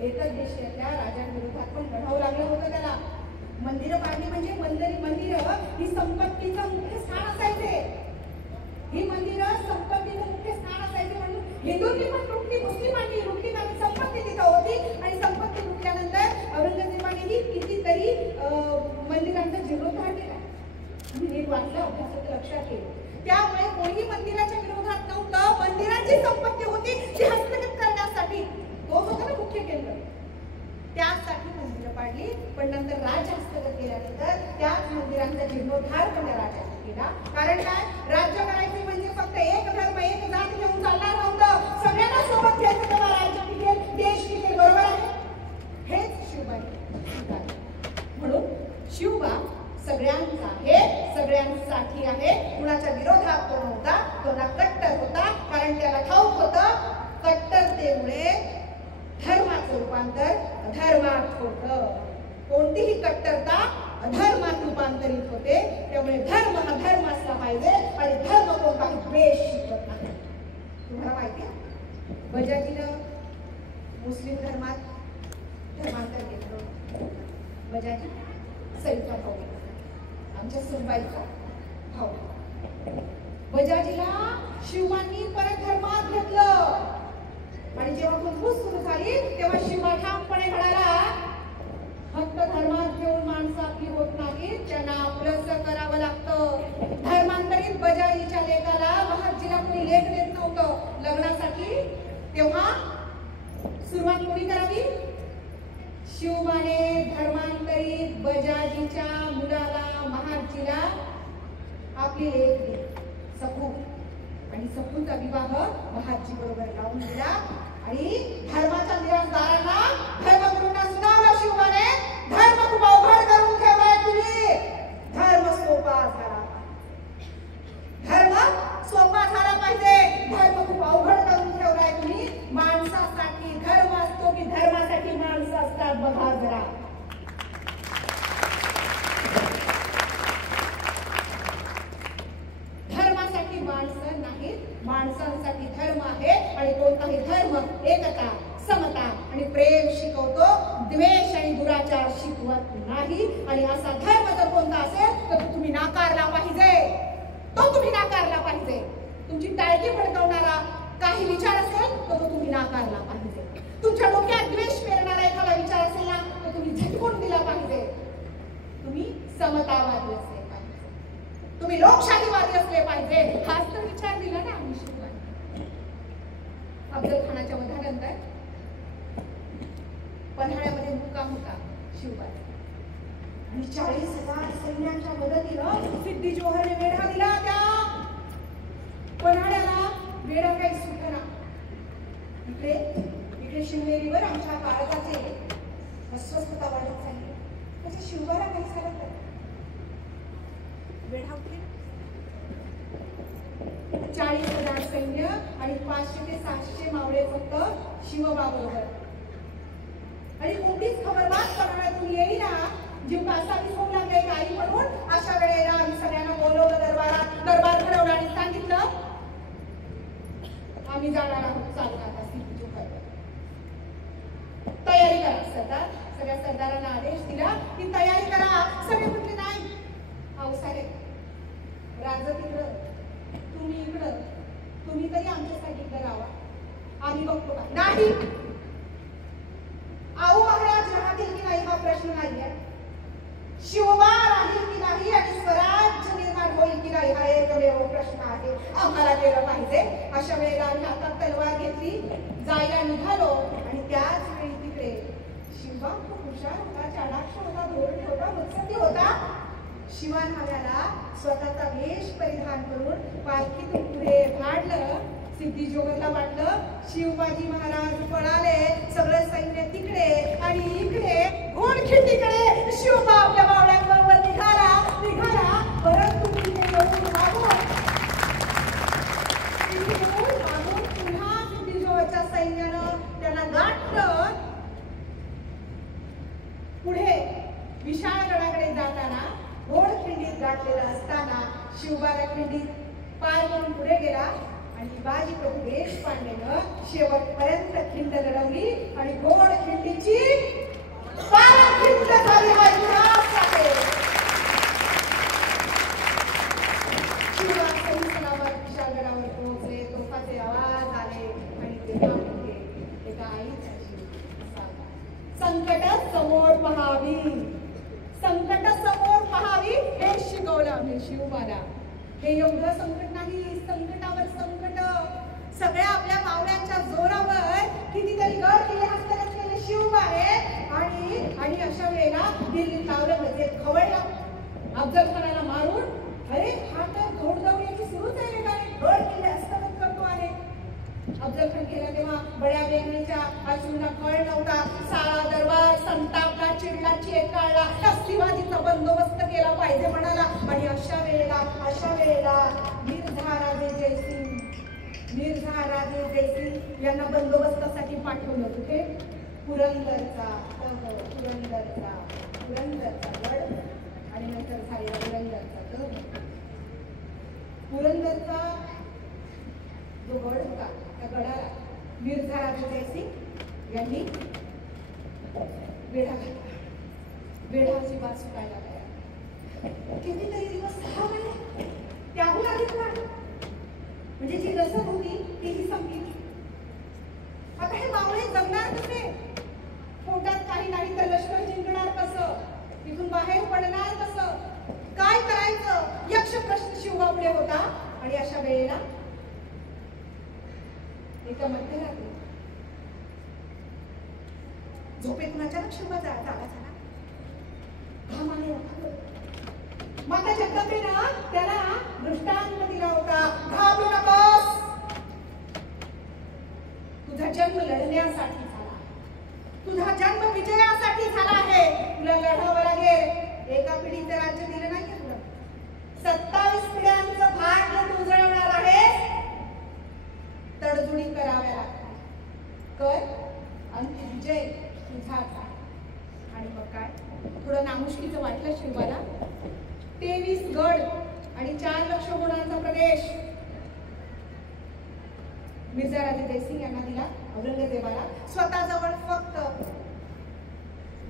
एकच देशातल्या राजांविरोधात पण लढावं लागलं होतं त्याला. मंदिरं पाडली म्हणजे मंदिरं ही संपत्तीचं मुख्य स्थान असायचे. ही मंदिरं संपत्तीचं मुख्य स्थान असायचे. म्हणून हिंदूंनी पण लुटली, मुस्लिमांनी लुटली, कारण संपत्ती तिथं होती. आणि संपत्ती लुटल्यानंतर औरंगजेबानेही कितीतरी मंदिरांचा जीर्णोद्धार केला. नीट वाटलं, अभ्यासाचं लक्षात येईल. त्यामुळे कोणी मंदिराच्या विरोधात नव्हतं. मंदिराची संपत्ती होती ती हस्तगत करण्यासाठी तोच होता ना मुख्य केंद्र. त्यासाठी मंदिरं पाडली. पण नंतर राज्य हस्तगत केल्यानंतर त्याच मंदिरांचा जीर्णोद्धार पण त्या राजाने केला. कारण काय, राज्य करायचे म्हणजे फक्त एक धर्म एक जात घेऊन चालणार नव्हतं. सगळ्यांना सोबत घ्यायचं तेव्हा राज्य टिकेल, देश टिकेल. बरोबर आहे. हेच शिवबा. म्हणून शिवबा सगळ्यांचा आहे, सगळ्यांसाठी आहे. कुणाच्या विरोधात तो नव्हता. तो ना कट्टर होता, कारण त्याला ठाऊक होतं कट्टरतेमुळे धर्माचं रूपांतर अधर्मात होतं. कोणतीही कट्टरता अधर्मात रूपांतरित होते. त्यामुळे धर्म हा धर्म असला पाहिजे आणि धर्म कोणताही द्वेष शिकवत नाही. तुम्हाला माहिती आहे बजाजीनं मुस्लिम धर्मात धर्मांतर केलं. बजाजी सईचा भाऊ, आमच्या सुनबाईचा भाऊ. बजाजीला शिवबांनी परत धर्मात घेतलं. शिवबाने धर्मांतरित बजाजीच्या मुलाला महाजीला आपली लेक दिली सखू, आणि सखूचा विवाह महाजी बरोबर लावून दिला. आणि धर्माच्या निराधारांना धर्मगुरूंना सुनावलं शिवबाने, धर्म खूप अवघड करून ठेवलाय तुम्ही, धर्म सोपा झाला, धर्म सोपा झाला पाहिजे, धर्म खूप अवघड करून ठेवलाय तुम्ही. माणसासाठी धर्म असतो की धर्मासाठी माणसं असतात बघा जरा. धर्मासाठी माणसं नाहीत, माणसांसाठी धर्म आहे. आणि कोणताही धर्म एकता, समता आणि प्रेम शिकवतो, द्वेष आणि दुराचार शिकवत नाही. आणि असा धर्म जर कोणता असेल तर तुम्ही नाकारला पाहिजे, तो तुम्ही नाकारला पाहिजे. तुमची टाळकी भडकवणारा काही विचार असेल तर तो तुम्ही नाकारला पाहिजे. तुमच्या डोक्यात द्वेष पेरणारा एखादा विचार असेल ना तर तुम्ही झटकून दिला पाहिजे. तुम्ही समतावादी असले पाहिजे, तुम्ही लोकशाहीवादी असले पाहिजे. हाच तर विचार दिला ना आम्ही शिवबाने. अफजल खानाच्या वधानंतर पन्हाळ्यामध्ये मुक्काम होता शिवबाने, आणि 40,000 सैन्याच्या मदतीनं सिद्धी जोहरने वेढा दिला त्या पन्हाळ्याला. वेढा काही सुटना. इकडे शिवनेरीवर आमच्या काळजाचे अस्वस्थता वाढत चालली, म्हणजे शिवबाला काही झालं तर वेढा उठेल. 40,000 सैन्य आणि 500 ते 700 मावळे फक्त शिवबाबरोबर. आणि कोणतीच खबरबात पन्हाळ्यातून येईना, जीव कासावीस होऊ लागले काही म्हणून. अशा वेळेला आम्ही सगळ्यांना बोलवलं दरबारात, दरबार भरवला आणि सांगितलं आम्ही जाणार आहोत चालणार तयारी करा. सरदार सगळ्या सरदारांना आदेश दिला की तयारी करा. सगळे म्हटले नाही साहेब, राजा तिकडं, तुम्ही इकडं, तुम्ही तरी आमच्यासाठी इकडे राहा, आम्ही बघतो का. नाही, आऊ महाराज राहतील की नाही हा प्रश्न नाहीये, शिवबा राहील की नाही आणि स्वराज्य निर्माण होईल की नाही हा एकमेव प्रश्न आहे. आम्हाला केलं पाहिजे. अशा वेळेला आम्ही हातात तलवार घेतली, जायला निघालो. आणि त्याच वेळी तिकडे शिवबा खूप हुशार होता, चाणाक्ष होता, धोरणी होता, मुत्सद्दी होता. शिवा नाव्याला स्वतःचा वेश परिधान करून पालखीतून पुढे धाडलं. सिद्धी जोहरला वाटलं शिवबाजी महाराज पळाले, सगळं सैन्य तिकडे आणि इकडे घोडखिंडीकडे शिवबा आपल्या मावळ्यांबरोबर निघाला. परंतु पुन्हा सिद्धी जोहरच्या सैन्यानं त्यांना गाठलं. पुढे विशाळगडाकडे जाताना घोडखिंडीत गाठलेला असताना शिवबाला खिंडीत पाय म्हणून पुढे गेला. आणि बाजी प्रभू देशपांडेनं शेवटपर्यंत खिंड लढवली आणि घोडखिंडीची खिंड झाली. शिवबा सही सलामत विशाळगडावर पोहोचले. तोफाचे आवाज आले आणि तेव्हा एका आईचा जीव संकट समोर पहावी, संकट समोर पहावी हे शिकवलं आम्ही शिवबाला. हे एवढं संकट नाही, संकटावर संकट. सगळ्या आपल्या मावळ्यांच्या जोरावर कितीतरी गड किल्ले हस्तगत केले शिवबाने. आणि अशा वेळेला दिल्लीत लावलं म्हणजे खवळला अफजल खानाला मारून. अरे हा तर घोडदौड्याची सुरूच आहे का, गड किल्ले हस्तगत करतो आहे. अफजल खान केला तेव्हा बड्या बेगणीच्या अश्रूंना कळ नव्हता. सारा दरबार संतापला, चिडला, चेकाळला. शिवाजीचा बंदोबस्त केला पाहिजे म्हणाला. आणि अशा वेळेला मिर्झा राजे जयसिंग यांना बंदोबस्तासाठी पाठवलं. कुठे? पुरंदरचा गड आणि नंतर झालेला पुरंदरचा गड. पुरंदरचा जो गड होता त्या गडाला मिर्झा राजे जयसिंग यांनी वेढा घातला. वेढाची बात सुटायला तयार. कितीतरी दिवस 6 महिने त्याहून अधिक वाढ, म्हणजे जी रसद होती तीही संपली. आता हे मावळे जगणार कसे? पोटात काही नाही तर लष्कर जिंकणार कसं? तिथून बाहेर पडणार कसं? काय करायचं? यक्ष प्रश्न शिवबापुढे होता. आणि अशा वेळेला एका मध्यरात्री झोपेतून अचानक शिवबा जागा झाला. घामाने ओठावलं. माता जगदंबेनं त्याला दृष्टांत दिला होता, घाबरू नकोस, तुझा जन्म लढण्यासाठी झाला, तुझा जन्म विजयासाठी झाला आहे. तुला लढावं लागेल. एका पिढीचं राज्य दिलं नाही तुला, 27 पिढ्यांचं भाग्य तू उजळवणार आहेस. तडजोडी कराव्या लागतात. कर आणि विजय तुझाच आहे. आणि मग काय, थोडं नामुष्कीचं वाटलं शिवबाला. 23 गड आणि 4 लक्ष गुणांचा प्रदेश मिर्झा राजे जयसिंग यांना दिला औरंगजेबाला. स्वतःजवळ फक्त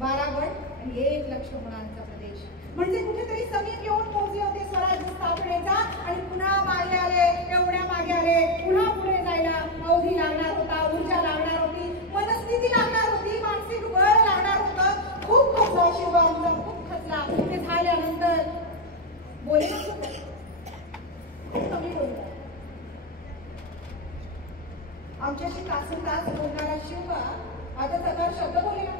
12 गड आणि 1 लक्ष गुणांचा प्रदेश. म्हणजे कुठेतरी समीप येऊन पोहोचले होते स्वराज्य स्थापनेचा. आणि पुन्हा मागे आले, एवढ्या मागे आले. पुन्हा पुढे जायला अवधी लागणार होता, ऊर्जा लागणार होती, मनस्थिती लागणार होती, मानसिक बळ लागणार होतं. खूप खचला शिवबा आमचा, खूप खचला. ते झाल्यानंतर बोले खूप कमी बोलला. आमच्याशी तासन तास बोलणारा शिवबा आता सगळा शब्द बोलेला.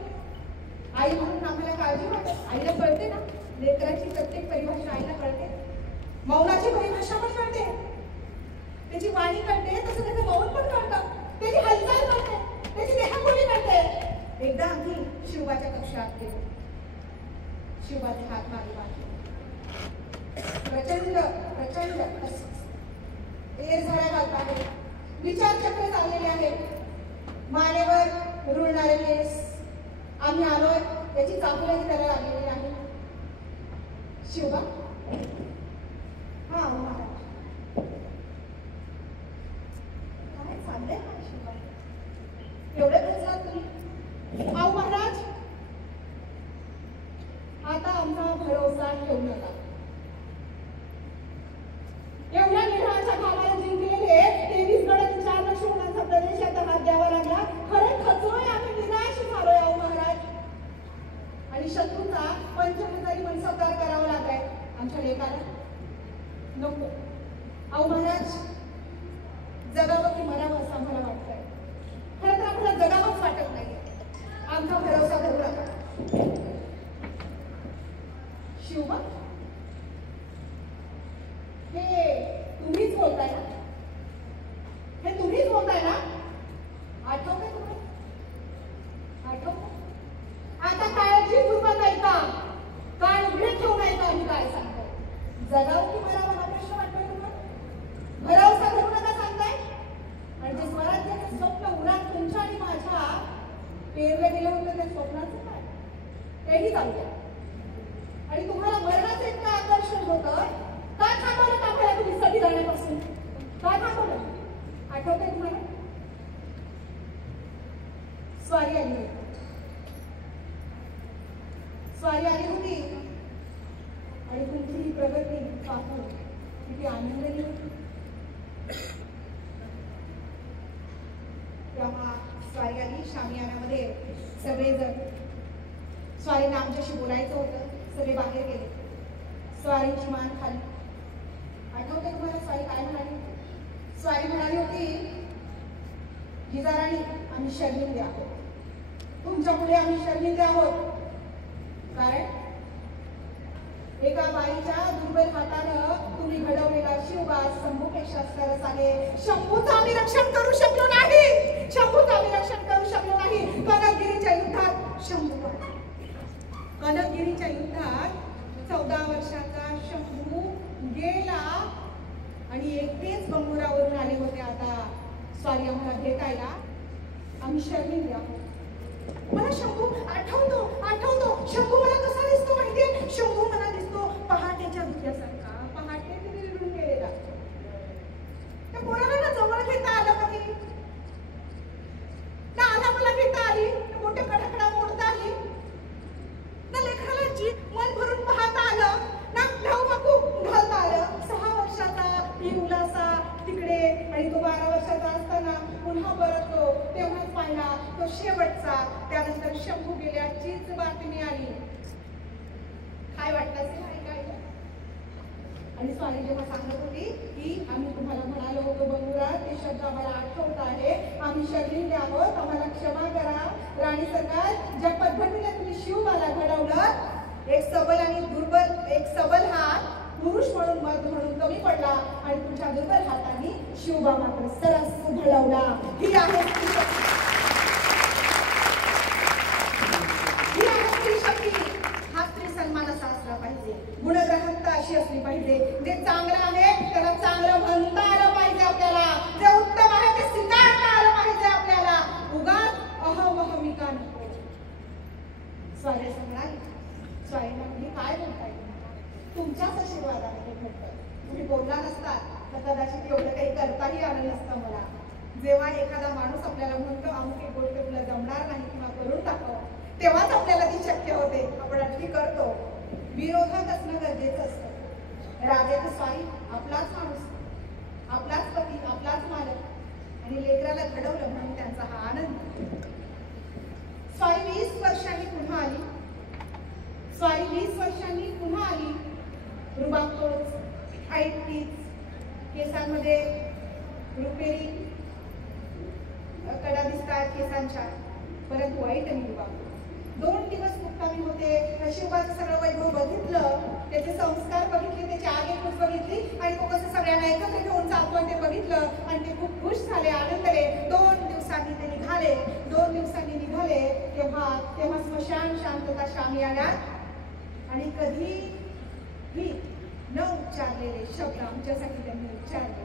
आई म्हणून आम्हाला काळजी वाटत. आईला कळते ना, लेकराची प्रत्येक परिभाषा आईला कळते. मौनाची परिभाषा पण कळते, त्याची वाणी कळते, तसं त्याचं मौन पण कळतं, त्याची हालचाल कळते, त्याची देहबोली कळते. एकदा आम्ही शिवबाच्या कक्षात गेलो. शिवबाचे हात मागे वाटले. प्रचंड प्रचंड एर झाड्या घालत आहे, विचार चक्र चाललेले आहेत, मानेवर रुळणारे केस. आम्ही आलोय याची चाकूलाही त्याला लागलेली आहे. शिवबा, हा महाराज, काय चाललंय का शिवबा? एवढे खचलात तुम्ही? आहो महाराज, आता आमचा भरोसा ठेवू नका. एवढ्या निढळाच्या भावाला जिंकलेले 23 गड आणि 4 लक्ष गुणांचा प्रदेश आता हात द्यावा लागला. खरे खचलोय आम्ही, निराश झालोय आहो महाराज. आणि शत्रूचा 5000 मनसबदार करावा लागलाय आमच्या लेकाला. नको आहो महाराज, जगावं की मरावं असं आम्हाला वाटतंय. खरं तर आम्हाला जगावंच वाटत नाहीये. आमचा भरोसा धरू नका. शिवबा, हे तुम्हीच बोलताय ना? हे तुम्हीच बोलताय ना? आठवतंय तुम्हाला? आठवतंय? आता काळजी झुकत नाही का? काळ उघडे ठेवू नाही का? आम्ही काय सांगतो? जगाव की मरावं हा प्रश्न वाटतोय तुम्हाला? भरवसा धरू नका सांगताय? म्हणजे स्वराज्याचं स्वप्न उन्हात तुमच्या आणि माझ्या पेरलं गेलं होतं, त्या स्वप्नाचं काय? तेही चालू द्या. आणि तुम्हाला मरणाचं इतकं आकर्षण होतं, का थांबवलं आम्हाला तुम्ही सती जाण्यापासून? का थांबवलं? आठवतंय तुम्हाला? स्वारी आली होती. स्वारी आली होती आणि तुमची ही प्रगती पाहून किती आनंदली होती. तेव्हा स्वारी आली. शामियानामध्ये सगळेजण, स्वारीला आमच्याशी बोलायचं होतं, सगळे बाहेर गेले. स्वारीची मान खाली. आठवते तुम्हाला स्वारी काय म्हणाली? स्वारी म्हणाली होती, जिजाराणी, आम्ही शर्मिंदे आहोत, तुमच्या पुढे आम्ही शर्मिंदे आहोत. कारण एका बाईच्या दुर्बल हातानं तुम्ही घडवलेला शिवबा शंभूपेक्षा सरस आहे. शंभूचं आम्ही रक्षण करू शकलो नाही. शंभूचं आम्ही रक्षण करू शकलो नाही. कनकगिरीच्या युद्धात शंभू, कनकगिरीच्या युद्धात 14 वर्षाचा शंभू गेला आणि एकटेच बंगुरावरून आले होते. आता स्वारी आम्हाला भेटायला. आम्ही शर्मिंदे आहोत. मला शंभू आठवतो, शंभू मला कसा दिसतो माहितीये? शंभू मला दिसतो पहाटेच्या धुक्यासारखा, पहाटे विरून गेलेला. त्या पोराला जवळ घेता आलं कधी ना, आला मला घेता आली, मोठे कडकडा मोडता आली ना, लेकराला जी मन भरून पाहता आलं ना, भाऊ बाकू घालता आलं. 6 वर्षाचा मुलासा तिकडे आणि तो 12 वर्षाचा असताना पुन्हा परतलो, तेव्हाच पाहिला तो शेवटचा. त्यानंतर शंभू गेल्याचीच बातमी आली. काय वाटलं असेल ऐकायला? आणि स्वारी जेव्हा सांगत होती की आम्ही तुम्हाला म्हणालो होतो बंगुरा, ते शब्द आम्हाला आठवत आहे, आम्ही शर्मिंदे चुकले आहोत, आम्हाला क्षमा करा. राणी सरकार, ज्या पद्धतीने तुम्ही शिवबाला घडवलं, एक सबल हात पुरुष म्हणून मर्द म्हणून कमी पडला आणि तुमच्या दुर्बल हाताने शिवबा मात्र सरस घडवला. ही आहे स्त्री शक्ती. हा स्त्री सन्मान असा असला पाहिजे, गुणग्राहकता अशी असली पाहिजे. जे चांगलं आहे त्याला चांगलं म्हणता आलं पाहिजे आपल्याला, जे उत्तम आहे ते स्वीकारता आलं पाहिजे आपल्याला. उगाच अहमहमिका नको. स्वारी म्हणाली, स्वारी म्हणजे काय बोलताय, तुमच्याच आशीर्वादाने ते घडतं. तुम्ही बोलला नसता तर कदाचित एवढं काही करताही आलं नसतं मला. जेव्हा एखादा माणूस आपल्याला म्हणतो अमुक एक गोष्ट तुला जमणार नाही किंवा करून टाकावं, तेव्हाच आपल्याला ती शक्य होते. आपण अगदी करतो. विरोधात असणं गरजेचं असतं. राजाचं स्वारी आपलाच माणूस, आपलाच पती, आपलाच मालक आणि लेकराला घडवलं म्हणून त्यांचा हा आनंद. स्वारी 20 वर्षांनी पुन्हा आली. स्वारी 20 वर्षांनी पुन्हा आली. रुबाब तोच, हाईट तीच, केसांमध्ये रुपेरी कडा दिसतात केसांच्या, परंतु वाईट आणि रुबाब. 2 दिवस मुक्कामी होते. शिवबाचं सगळं वैभव बघितलं, त्याचे संस्कार बघितले, त्याची आगेकूच बघितली आणि तो कसं सगळ्यांना एकत्र घेऊन चालतो ते बघितलं आणि ते खूप खुश झाले, आनंदले. 2 दिवसांनी ते निघाले. 2 दिवसांनी निघाले तेव्हा स्मशान शांतता शामी आल्या आणि कधीही न उच्चारलेले शब्द आमच्यासाठी त्यांनी उच्चारले.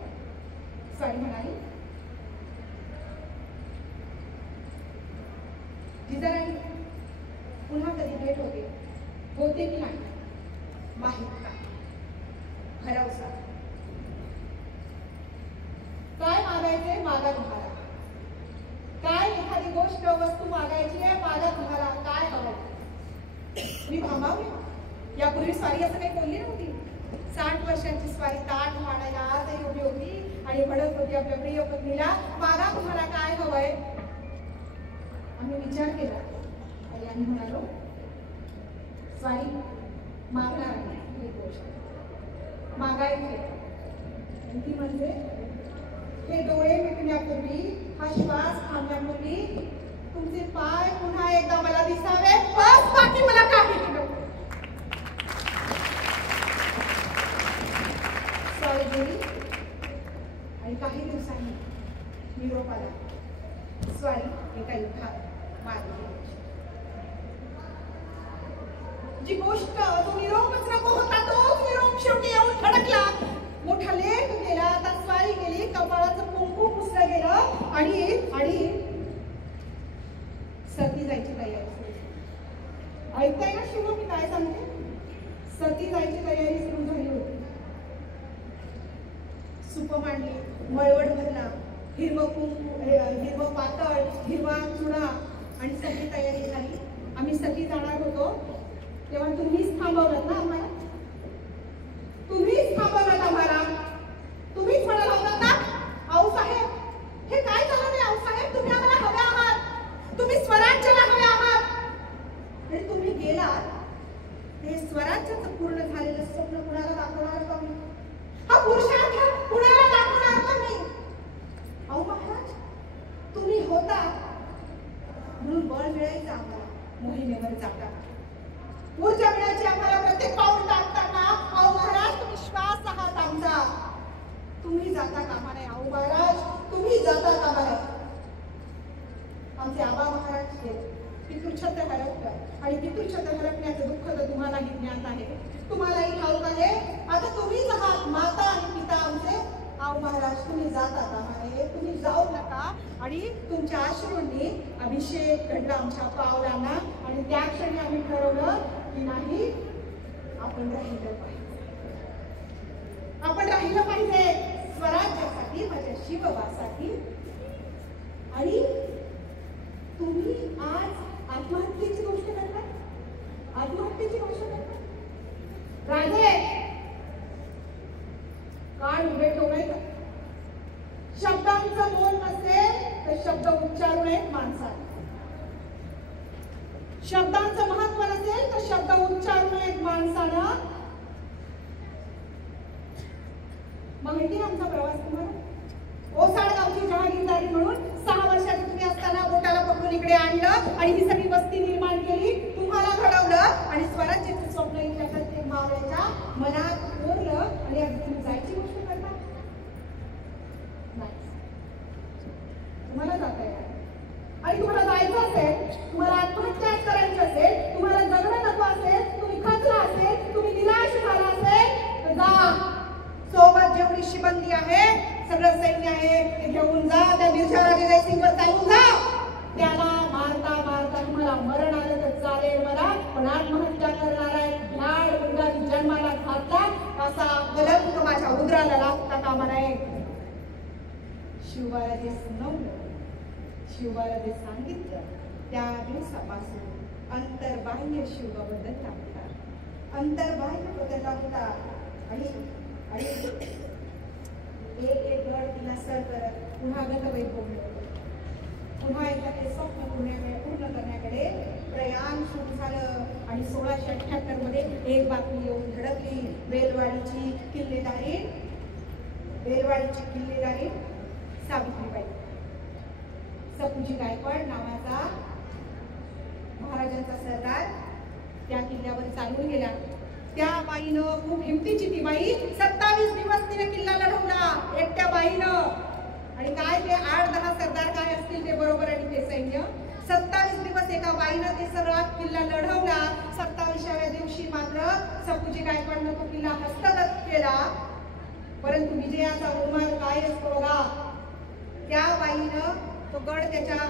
स्वारी म्हणाली, जिजाराणी पुन्हा कधी भेट होते की नाही माहित नाही. भरवसा काय मागायचे मागा तुम्हाला. काय एखादी गोष्ट वस्तू मागायची आहे मागा तुम्हाला. काय हवं मी भांबावले. यापूर्वी स्वारी असं काही बोलली नव्हती. 60 वर्षांची स्वारी ताट मांडायला आजही उभी होती आणि म्हणत होती आपल्या प्रिय पत्नीला, मागा तुम्हाला काय हवंय. आम्ही विचार केला आणि आम्ही म्हणालो, स्वारी मागणार नाही एक गोष्ट मागायची. ती म्हणजे हे डोळे मिटण्यापूर्वी, हा श्वास थांबण्यापूर्वी तुमचे पाय पुन्हा एकदा मला दिसावे, बस बाकी मला काही नको. स्वारी गेली आणि काही दिवसांनी निरोप आला. स्वारी एका युद्धात मारली. जी गोष्ट तो निरोपच नको होता तोच निरोप शेवटी येऊन धडकला. मोठा लेख गेला. आता स्वारी गेली, कपाळाचं कुंकू पुसलं गेलं आणि सती जायची तयारी सुरू. ऐकताय ना शिव मी काय सांगते. सती जायची तयारी सुरू झाली होती. सुप मांडली, मळवट भरला, हिरवं कुंकू, हिरवं पातळ, हिरवा चुडा आणि सगळी तयारी झाली. आम्ही सगळी जाणार होतो तेव्हा तुम्हीच थांबवलं ना आम्हाला. तुम्हीच थांबवलं आम्हाला. तुम्हीच म्हणाला होता ना, आऊसाहेब हे काय झालं नाही. आऊसाहेब तुम्ही आम्हाला हवे आहात, तुम्ही स्वराज्याला हवे आहात. आणि तुम्ही गेलात. हे स्वराज्याचं पूर्ण झालेलं स्वप्न कुणाला दाखवणार का मी. हा पुरुषार्थ कुणाला दाखवणार का मी. अहो महाराज तुम्ही होता म्हणून बळ मिळायचं आम्हाला मोहिमेवर जाताना. ऊर्जा मिळायची आम्हाला प्रत्येक पाऊल टाकताना. अहो महाराज तुम्ही श्वास आहात आमचा. तुम्ही जाता कामा नये. अहो महाराज तुम्ही जाता कामा नये. आमचे आबा महाराज गेले. पितृछत्र हरपलं आणि पितृछत्र हरपण्याचं दुःख तर तुम्हालाही ज्ञात आहे, तुम्हालाही ठाऊक आहे. आता तुम्हीच आहात माता आणि पिता आमचे. अहो महाराज तुम्ही जाता कामा नये. तुम्ही जाऊ नका. आणि तुमच्या अश्रूंनी अभिषेक घडला आमच्या पावलांना आणि त्या क्षणी आम्ही ठरवलं की नाही आपण राहिलं पाहिजे. आपण राहिलं पाहिजे स्वराज्यासाठी, माझ्या शिवबासाठी. आणि तुम्ही आज आत्महत्येची गोष्ट करताय. आत्महत्येची गोष्ट करताय. राजे कान उभे ठेवू का. शब्दांचं मोल नसेल तर शब्द उच्चारू नयेत माणसाने. शब्दांचं महत्व नसेल तर शब्द उच्चारू नयेत माणसानं. माहिती आमचा प्रवास तुम्हाला. ओसाड गावची जहागीरदारी म्हणून 6 वर्षाचे तुम्ही असता इकडे आणलं आणि ही सगळी वस्ती निर्माण केली, तुम्हाला घडवलं आणि स्वराज्याचं स्वप्न इथल्या प्रत्येक मावळ्याच्या मनात कोरलं आणि अगदी तुम्ही जायची गोष्ट करता नाही. तुम्हाला जाता येणार आणि तुम्हाला जायचं असेल, तुम्हाला आत्महत्या करायची असेल, तुम्हाला जगणं नको असेल, तुम्ही खचला असेल, तुम्ही निराश झाला असेल तर जा. सोबत जेवढी शिबंदी आहे, सगळं सैन्य आहे, ते घेऊन जा. त्या मिर्झा राजे जयसिंगवर चालून जा. त्याला मारता मारता तुम्हाला मरण आलं तर चालेल मला, पण आत्महत्या करणारा एक भ्याड मुलगा जन्माला घातला असा कलंक माझ्या उदराला लागता कामा नये. शिवबाला जे सुनावलं, शिवबाला जे सांगितलं, त्या दिवसापासून अंतर्बाह्य शिवबा बदलला होता, अंतर्बाह्य बदलला होता. आणि एक एक गड तिला सर करत पुन्हा गतवैत बोललो. पुन्हा एकदा ते स्वप्न पूर्ण करण्याकडे प्रयाण सुरू झालं. आणि 1678 मध्ये एक बातमी येऊन धडकली. बेलवाडीची किल्लेदारी सावित्रीबाई सपूजी गायकवाड नावाचा महाराजांचा सरदार त्या किल्ल्यावर चालून गेला. त्या बाईनं खूप हिमतीची ती बाई 27 दिवस तिने किल्ला लढवला एकट्या बाईनं. आणि काय ते 8-10 सरदार काय असतील ते बरोबर आणि ते सैन्य 27 दिवस एका बाईनं ते सगळा किल्ला लढवला. 27व्या दिवशी मात्र सपूजी गायकवाडनं तो किल्ला हस्तगत केला. परंतु विजयाचा उन्माद काय असतो बघा, त्या बाईनं तो गड त्याच्या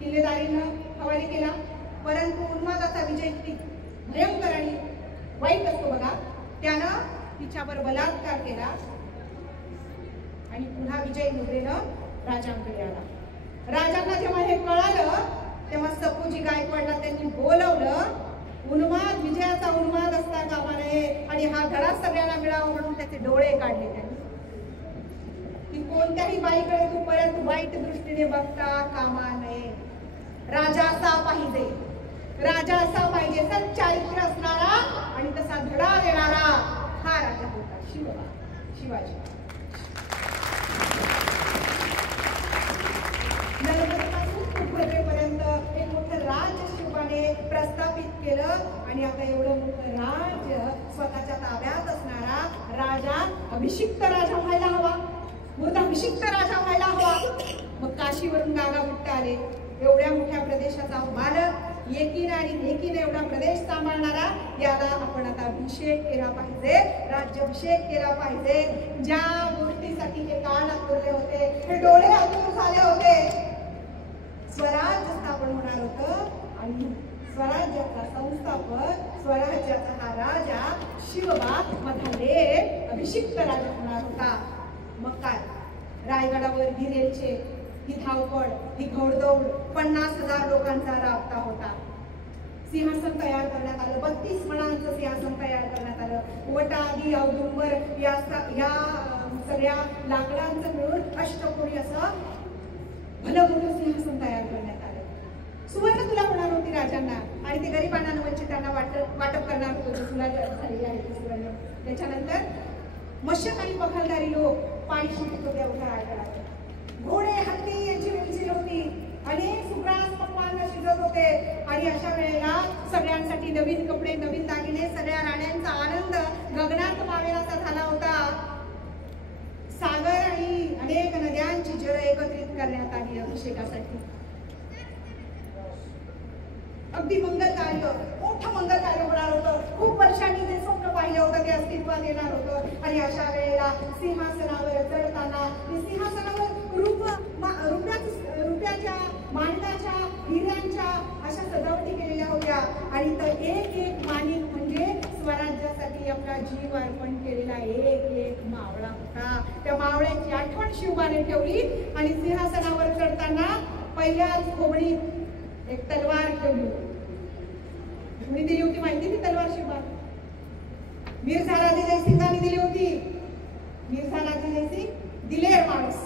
किल्लेदारीनं हवाली केला. परंतु उन्मादाचा विजय किती भयंकर आणि वाईट असतो बघा. त्यानं तिच्यावर बलात्कार केला आणि पुन्हा विजय मुद्रेनं राजांकडे आला. राजांना जेव्हा हे कळालं तेव्हा सपूजी गायकवाडला त्यांनी बोलवलं. उन्माद, विजयाचा उन्माद असता कामा नये आणि हा धडा सगळ्यांना मिळावा म्हणून त्याचे डोळे काढले त्यांनी. की कोणत्याही बाईकडे तू परत वाईट दृष्टीने बघता कामा नये. राजा असा पाहिजे, राजा असा पाहिजे, सच्चारित्र असणारा आणि तसा धडा देणारा हा राजा होता शिवाजी. नलगडपासून कुपरेपर्यंत एक मोठं राज्य शिवबाने प्रस्थापित केलं. आणि आता एवढं मोठं राज्य स्वतःच्या ताब्यात असणारा राजा अभिषिक्त राजा व्हायला हवा, अभिषिक्त राजा व्हायला हवा. मग काशीवरून गागाभट्ट आले. एवढ्या मोठ्या प्रदेशाचा मालक, एकीने आणि एकीने एवढा प्रदेश सांभाळणारा, याला आपण आता अभिषेक केला पाहिजे, राज्याभिषेक केला पाहिजे. ज्या गोष्टीसाठी हे कान आतुरले होते, हे डोळे आतुर झाले होते, स्वराज्य स्थापन होणार होतं आणि स्वराज्याचा संस्थापक, स्वराज्याचा हा राजा शिवबा मधाले अभिषिक्त राजा होणार होता. मग काय, रायगडावर गिरेलचे ही धावपळ, ही घोडदौड, 50,000 लोकांचा राबता होता. सिंहासन तयार करण्यात आलं, 32 मणांचं सिंहासन तयार करण्यात आलं. वटादी, औदुंबर या सगळ्या लाकडांचं मिळून अष्टकोनी असं भलं मोठं सिंहासन तयार करण्यात आलं. सुवर्ण तुला होणार होती राजांना आणि ते गरिबांना वंचितांना वाटप करणार होतं. तुला झालेली आहे सुवर्ण. त्याच्यानंतर मशक आणि पखलदारी लोक पाणी शिकत होते अवघ्या रायगडात. घोडे, हत्ती यांची रेलचेल होती. अनेक सुग्रास पक्वान्न शिजत होते. आणि अशा वेळेला सगळ्यांसाठी नवीन कपडे, नवीन दागिने, सगळ्या राण्यांचा आनंद गगनात मावेनासा झाला होता. सागर आणि अनेक नद्यांची जल एकत्रित करण्यात आली अभिषेकासाठी. अगदी मंगल कार्य, मोठं मंगल कार्य होणार होतं. खूप वर्षांनी जे स्वप्न पाहिलं होतं ते अस्तित्वात येणार होतं. आणि अशा वेळेला सिंहासनावर चढताना सिंहासनावर रुपयाच्या, मांडाच्या, हिऱ्यांच्या अशा सजावटी केलेल्या होत्या. आणि तर एक एक माणिक म्हणजे स्वराज्यासाठी आपला जीव अर्पण केलेला एक एक मावळा होता. त्या मावळ्याची आठवण शिवबाने ठेवली. आणि सिंहासनावर चढताना पहिल्याच खोबणीत एक तलवार ठेवली. कोणी दिली होती माहिती ती तलवार शिवबा? मिर्झा राजे जयसिंगांनी दिली होती. मिर्झा राजे जयसिंग दिलेर माणूस,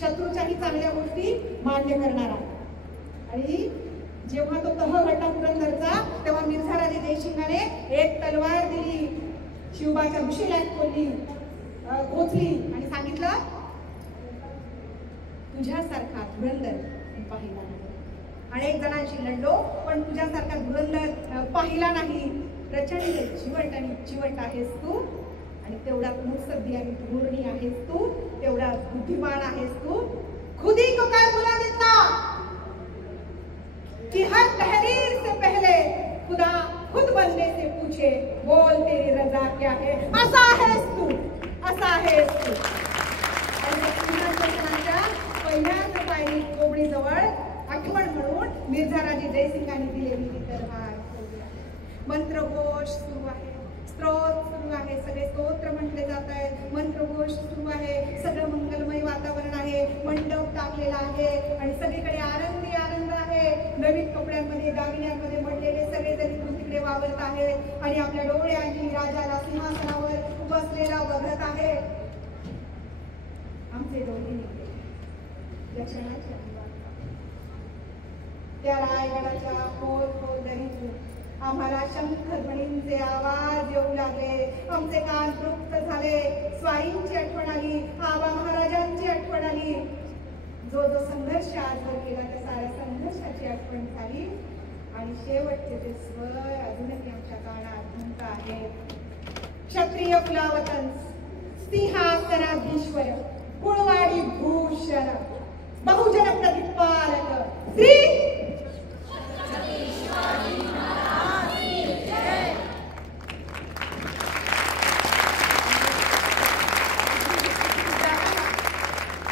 शत्रूच्याही चांगल्या गोष्टी मान्य करणारा. आणि जेव्हा तो तह घडला पुरंदरचा तेव्हा मिर्झा राजे जयसिंगाने एक तलवार दिली, शिवबाच्या मुशीलात खोचली आणि सांगितलं तुझ्यासारखा धुरंदर पाहिला नाही. अनेक जणांशी लढलो पण तुझ्यासारखा धुरंधर पाहिला नाही. प्रचंड चिवट आणि चिवट आहेस तू आणि तेवढा मुत्सद्दी आणि धोरणी आहेस तू, तेवढा बुद्धिमान आहेस तू. खुदी को काय बुला देता कि हर तहरीर से पहले खुदा खुद बंदे से पूछे बोल तेरी रजा क्या है. असा आहेस तू, असा आहेस तू. पहिल्याच पायरी कोबडीजवळ आठवण म्हणून मिर्झाराजे जयसिंगांनी दिलेली ती तलवार मंत्रघोष सुरू आहे, स्तोत्र सुरू आहे, सगळे स्तोत्र म्हटले जात आहेत, मंत्रघोष सुरू आहे, सगळं मंगलमय वातावरण आहे, मंडप टाकलेला आहे आणि सगळीकडे आनंदी आनंद आहे. नवीन कपड्यांमध्ये दागिन्यांमध्ये मडलेले सगळेजण इकडून तिकडे वावरत आहेत आणि आपल्या डोळ्यांनी राजाला सिंहासनावर बसलेला बघत आहे. आमचे डोळे निघले या क्षणाच्या त्या रायगडाच्या खोल खोल दरीतून आम्हाला शंखध्वनींचे आवाज येऊ लागले. आमचे कान तृप्त झाले. स्वारींची आठवण आली, आबा महाराजांची आठवण आली. जो जो संघर्ष आजवर केला त्या साऱ्या संघर्षाची आठवण झाली आणि शेवटचे ते स्वर अजूनही आमच्या कानात म्हणत आहेत. क्षत्रिय कुलावतन, सिंहासनाधीश्वर, कुळवाडी भूषण, बहुजन प्रतिपालक श्री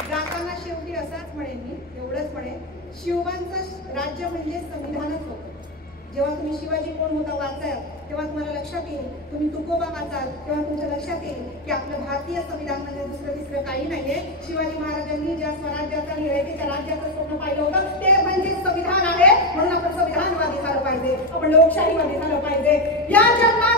जाताना शेवटी असाच म्हणेन मी, एवढंच म्हणेन, शिवबांचं राज्य म्हणजे संविधानच होतं. जेव्हा तुम्ही शिवाजी कोण होता वाचाल तेव्हा तुम्हाला लक्षात येईल, तुम्ही तुकोबा वाचाल तेव्हा तुमच्या लक्षात येईल की आपलं भारतीय संविधान म्हणजे दुसरं तिसरं काही नाहीये. शिवाजी महाराजांनी ज्या स्वराज्याचा निर्णय त्या राज्याचं स्वप्न पाहिलं होतं ते म्हणजे संविधान आहे. म्हणून आपण संविधानवादी झालं पाहिजे, आपण लोकशाहीवादी झालं पाहिजे. या जन्मात